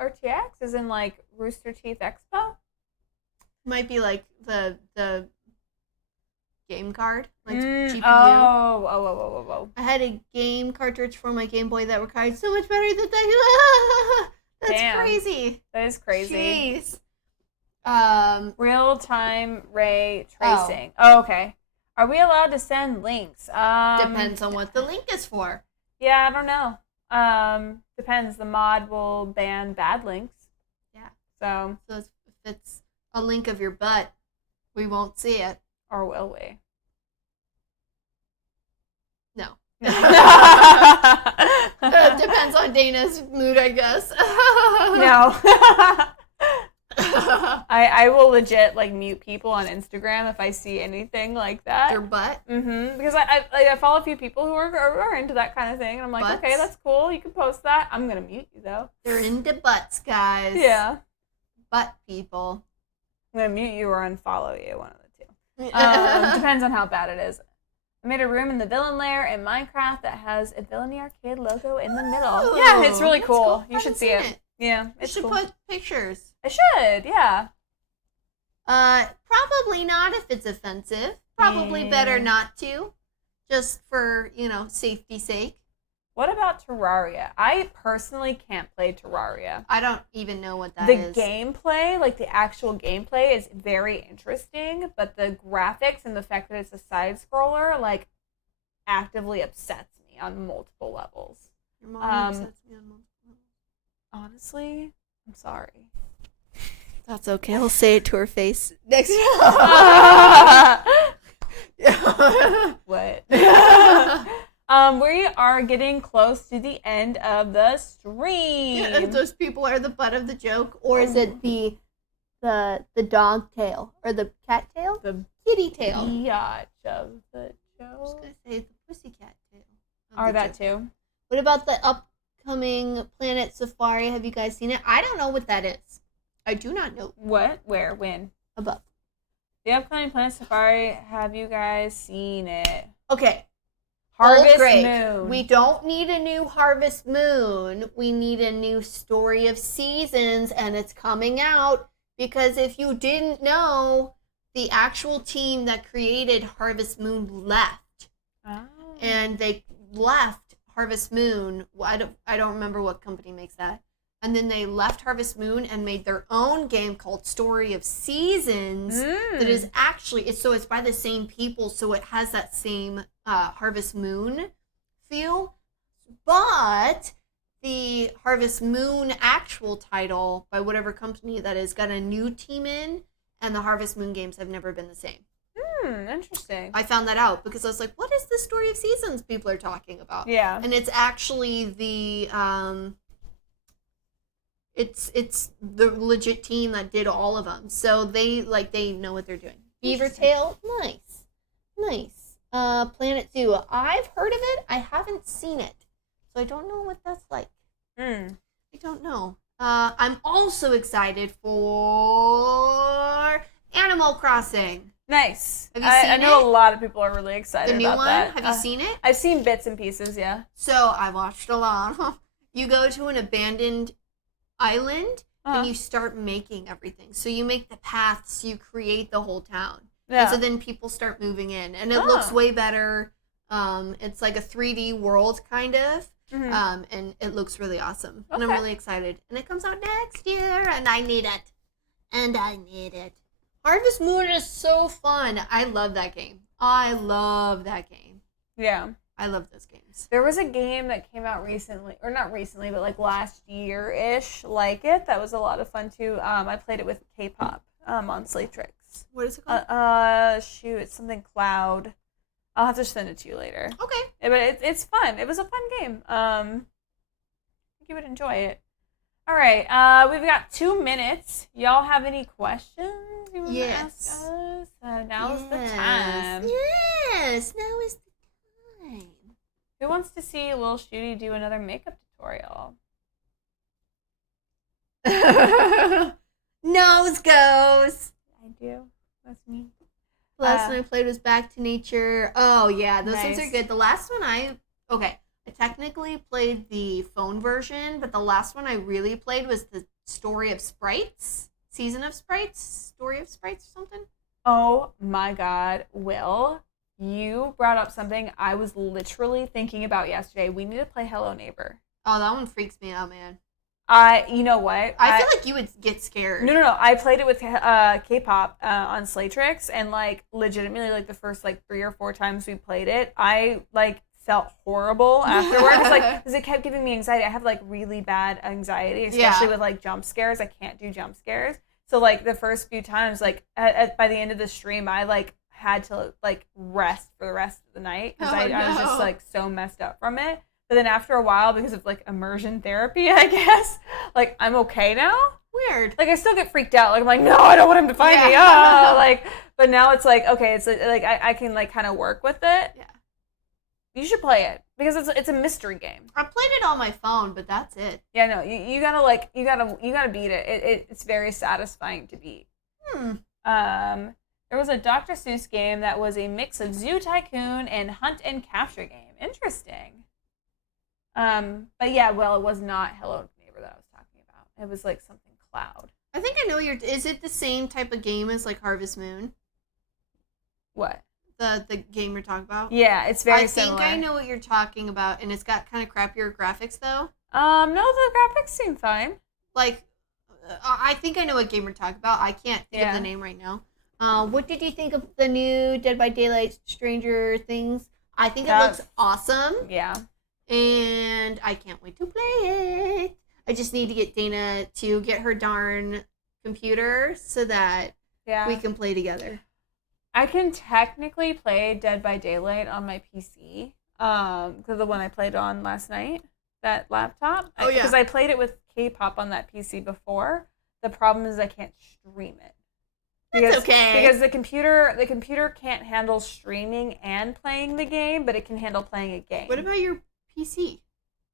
RTX? As in, like, Rooster Teeth Expo? Might be like the game card, like GPU. Oh. I had a game cartridge for my Game Boy that required so much battery that that's Damn. crazy. That is crazy. Jeez. Real-time ray tracing. Oh, okay. Are we allowed to send links? Depends on what the link is for. Yeah, I don't know. Depends. The mod will ban bad links. Yeah. So if it's a link of your butt, we won't see it. Or will we? No. Depends on Dana's mood, I guess. No. I will legit like mute people on Instagram if I see anything like that. Their butt? Mm-hmm. Because I follow a few people who are into that kind of thing, and I'm like, Butts? okay, that's cool. You can post that. I'm gonna mute you though. They're into butts, guys. Yeah. Butt people. I'm gonna mute you or unfollow you. One of the two. Depends on how bad it is. I made a room in the villain lair in Minecraft that has a Villainy Arcade logo in the middle. Yeah, it's really cool. You should see it. Yeah, it's cool. You should put pictures. I should, yeah. Probably not if it's offensive. Probably better not to. Just for, safety's sake. What about Terraria? I personally can't play Terraria. I don't even know what that is. The gameplay, like the actual gameplay, is very interesting, but the graphics and the fact that it's a side scroller, like, actively upsets me on multiple levels. Your mom upsets me on multiple levels. Honestly, I'm sorry. That's okay. I'll say it to her face next What? We are getting close to the end of the stream. If those people are the butt of the joke, or is it the dog tail or the cat tail? The kitty tail. Biatch of the I was joke. gonna say the pussycat tail. Are that too? What about the upcoming Planet Safari? Have you guys seen it? I don't know what that is. I do not know. What? Where? When? Above. The upcoming Planet Safari. Have you guys seen it? Okay. Harvest Moon. We don't need a new Harvest Moon. We need a new Story of Seasons, and it's coming out because if you didn't know, the actual team that created Harvest Moon left. Oh. And they left Harvest Moon. I don't remember what company makes that. And then they left Harvest Moon and made their own game called Story of Seasons. That is actually, it's by the same people, so it has that same Harvest Moon feel. But the Harvest Moon actual title, by whatever company that is, got a new team in, and the Harvest Moon games have never been the same. Interesting. I found that out because I was like, what is the Story of Seasons people are talking about? Yeah. And it's actually the... It's the legit team that did all of them, so they know what they're doing. Beaver Tail, nice. Planet Zoo, I've heard of it. I haven't seen it, so I don't know what that's like. I don't know. I'm also excited for Animal Crossing. Nice. Have you seen it? I know a lot of people are really excited the new about one. that. Have you seen it? I've seen bits and pieces. Yeah. So I watched a lot. You go to an abandoned island and you start making everything. So you make the paths, you create the whole town. Yeah. And so then people start moving in and it looks way better. It's like a 3D world kind of. And it looks really awesome. And I'm really excited. And it comes out next year and I need it. Harvest Moon is so fun. I love that game. Yeah. I love those games. There was a game that came out recently, or not recently, but like last year-ish, like it. That was a lot of fun too. I played it with K-pop on Slaytrix. What is it called? It's something Cloud. I'll have to send it to you later. Okay. But it's fun. It was a fun game. I think you would enjoy it. All right. We've got 2 minutes. Y'all have any questions you want to ask us? Now's the time. Yes, now is the time. Who wants to see Lilshootie do another makeup tutorial? Nose goes. I do. That's me. The last one I played was Back to Nature. Oh, yeah. Those ones Nice. are good. The last one I technically played the phone version, but the last one I really played was the Story of Sprites, Season of Sprites, Story of Sprites or something. Oh my God, Will, you brought up something I was literally thinking about yesterday. We need to play Hello Neighbor. Oh, that one freaks me out, man. You know what? I feel like you would get scared. No. I played it with K-pop on Slaytrix, and like legitimately, like the first like 3 or 4 times we played it, I like felt horrible afterwards. Like, because it kept giving me anxiety. I have like really bad anxiety, especially with like jump scares. I can't do jump scares. So like the first few times, like by the end of the stream, I like had to like rest for the rest of the night because I was just like so messed up from it. But then after a while, because of like immersion therapy, I guess, like I'm okay now. Weird. Like I still get freaked out. Like I'm like, no, I don't want him to find me. Oh, like, but now it's like, okay, it's like I can like kind of work with it. Yeah. You should play it because it's a mystery game. I played it on my phone, but that's it. Yeah, no, you gotta like you gotta beat it. It's very satisfying to beat. There was a Dr. Seuss game that was a mix of Zoo Tycoon and Hunt and Capture game. Interesting. But yeah, well, it was not Hello Neighbor that I was talking about. It was like something cloud. I think I know is it the same type of game as like Harvest Moon? What? The game you're talking about? Yeah, it's very similar. I think I know what you're talking about, and it's got kind of crappier graphics though. No, the graphics seem fine. Like, I think I know what game we're talking about. I can't think of the name right now. What did you think of the new Dead by Daylight Stranger Things? I think it looks awesome. Yeah. And I can't wait to play it. I just need to get Dana to get her darn computer so that we can play together. I can technically play Dead by Daylight on my PC. Because the one I played on last night, that laptop. Oh, yeah. Because I played it with K-pop on that PC before. The problem is I can't stream it. That's okay. Because the computer can't handle streaming and playing the game, but it can handle playing a game. What about your PC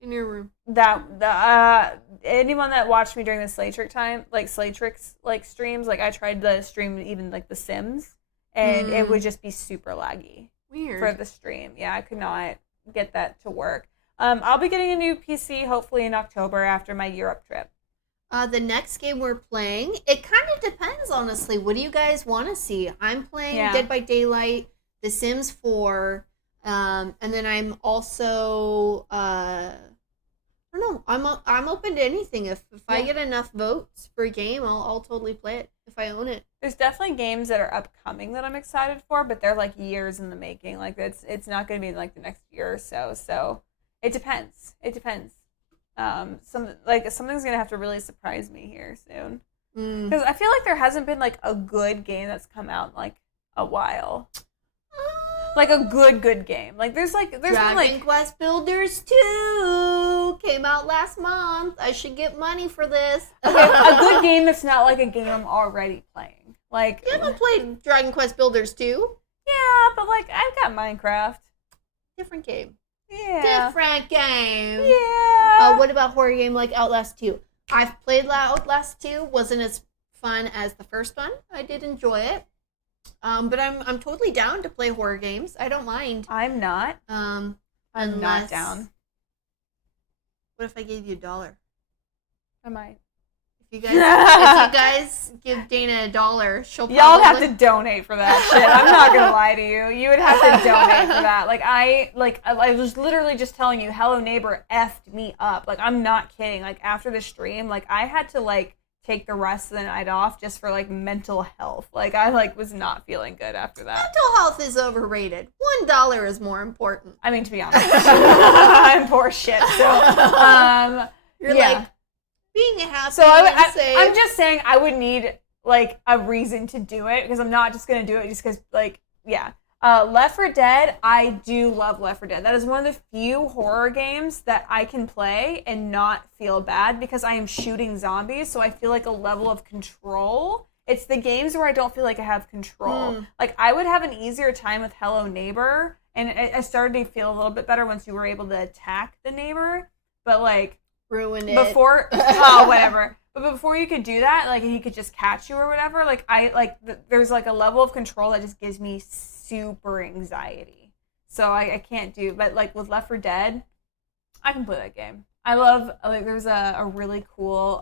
in your room? Anyone that watched me during the Slaytrix streams, like I tried to stream even like The Sims, and it would just be super laggy. Weird. For the stream. Yeah, I could not get that to work. I'll be getting a new PC hopefully in October after my Europe trip. The next game we're playing, it kind of depends, honestly. What do you guys want to see? I'm playing Dead by Daylight, The Sims 4, and then I'm also, I don't know, I'm open to anything. If I get enough votes for a game, I'll totally play it if I own it. There's definitely games that are upcoming that I'm excited for, but they're like years in the making. Like it's not going to be like the next year or so. So it depends. Something's gonna have to really surprise me here soon because I feel like there hasn't been like a good game that's come out in like a while, like a good game. Like there's Dragon Quest Builders 2 came out last month. I should get money for this. Okay, a good game that's not like a game I'm already playing. Like you haven't played Dragon Quest Builders 2? Yeah, but like I've got Minecraft. Different game. Yeah. Different game. Yeah. What about horror game like Outlast 2? I've played Outlast 2. Wasn't as fun as the first one. I did enjoy it. But I'm totally down to play horror games. I don't mind. I'm not. I'm not down. What if I gave you $1? I might. If you guys give Dana $1, she'll probably... Y'all have to donate for that shit. I'm not gonna lie to you. You would have to donate for that. I was literally just telling you, Hello Neighbor effed me up. Like, I'm not kidding. Like, after the stream, like, I had to, like, take the rest of the night off just for, like, mental health. Like, I, like, was not feeling good after that. Mental health is overrated. $1 is more important. I mean, to be honest. I'm poor shit, so, You're like... being happy. So I'm just saying I would need like a reason to do it because I'm not just gonna do it just because like Left 4 Dead. I do love Left 4 Dead. That is one of the few horror games that I can play and not feel bad because I am shooting zombies, so I feel like a level of control. It's the games where I don't feel like I have control. Like I would have an easier time with Hello Neighbor, and I started to feel a little bit better once you were able to attack the neighbor, but like. Ruined it. Before, whatever. But before you could do that, like, he could just catch you or whatever, like, there's, like, a level of control that just gives me super anxiety. So I can't do, but, like, with Left 4 Dead, I can play that game. I love, like, there's a really cool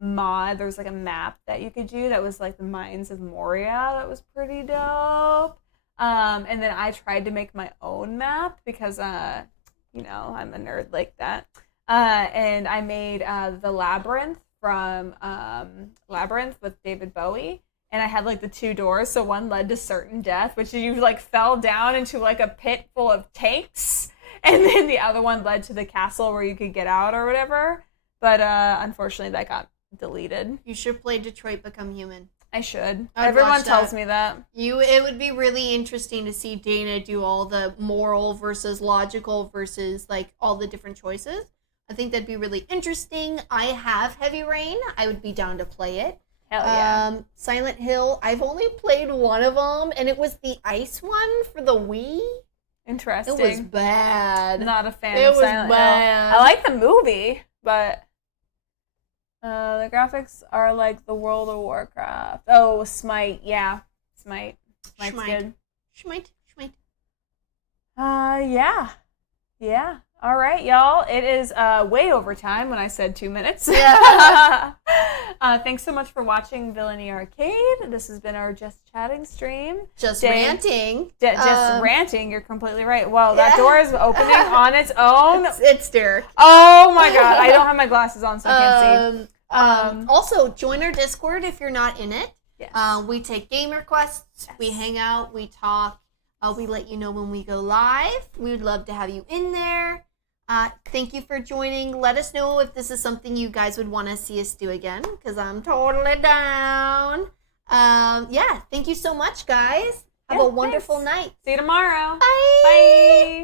mod. There's like a map that you could do that was like the Mines of Moria. That was pretty dope. And then I tried to make my own map because, you know, I'm a nerd like that. And I made the Labyrinth from Labyrinth with David Bowie. And I had like the 2 doors, so one led to certain death, which you like fell down into like a pit full of tanks, and then the other one led to the castle where you could get out or whatever. But unfortunately, that got deleted. You should play Detroit Become Human. I should. Everyone tells me that. It would be really interesting to see Dana do all the moral versus logical versus like all the different choices. I think that'd be really interesting. I have Heavy Rain. I would be down to play it. Hell yeah. Silent Hill, I've only played one of them, and it was the ice one for the Wii. Interesting. It was bad. Not a fan of Silent Hill. I like the movie, but the graphics are like the World of Warcraft. Oh, Smite, yeah. Smite's good. Schmite. Yeah. Yeah. All right, y'all. It is way over time when I said 2 minutes. Yeah. Thanks so much for watching Villainy Arcade. This has been our Just Chatting stream. Just ranting. Just ranting. You're completely right. Well, that door is opening on its own. It's Derek. Oh my god. I don't have my glasses on, so I can't see. Also, join our Discord if you're not in it. Yes. We take game requests. Yes. We hang out. We talk. We let you know when we go live. We would love to have you in there. Thank you for joining. Let us know if this is something you guys would want to see us do again, because I'm totally down. Yeah, thank you so much, guys. Have a wonderful night. See you tomorrow. Bye. Bye.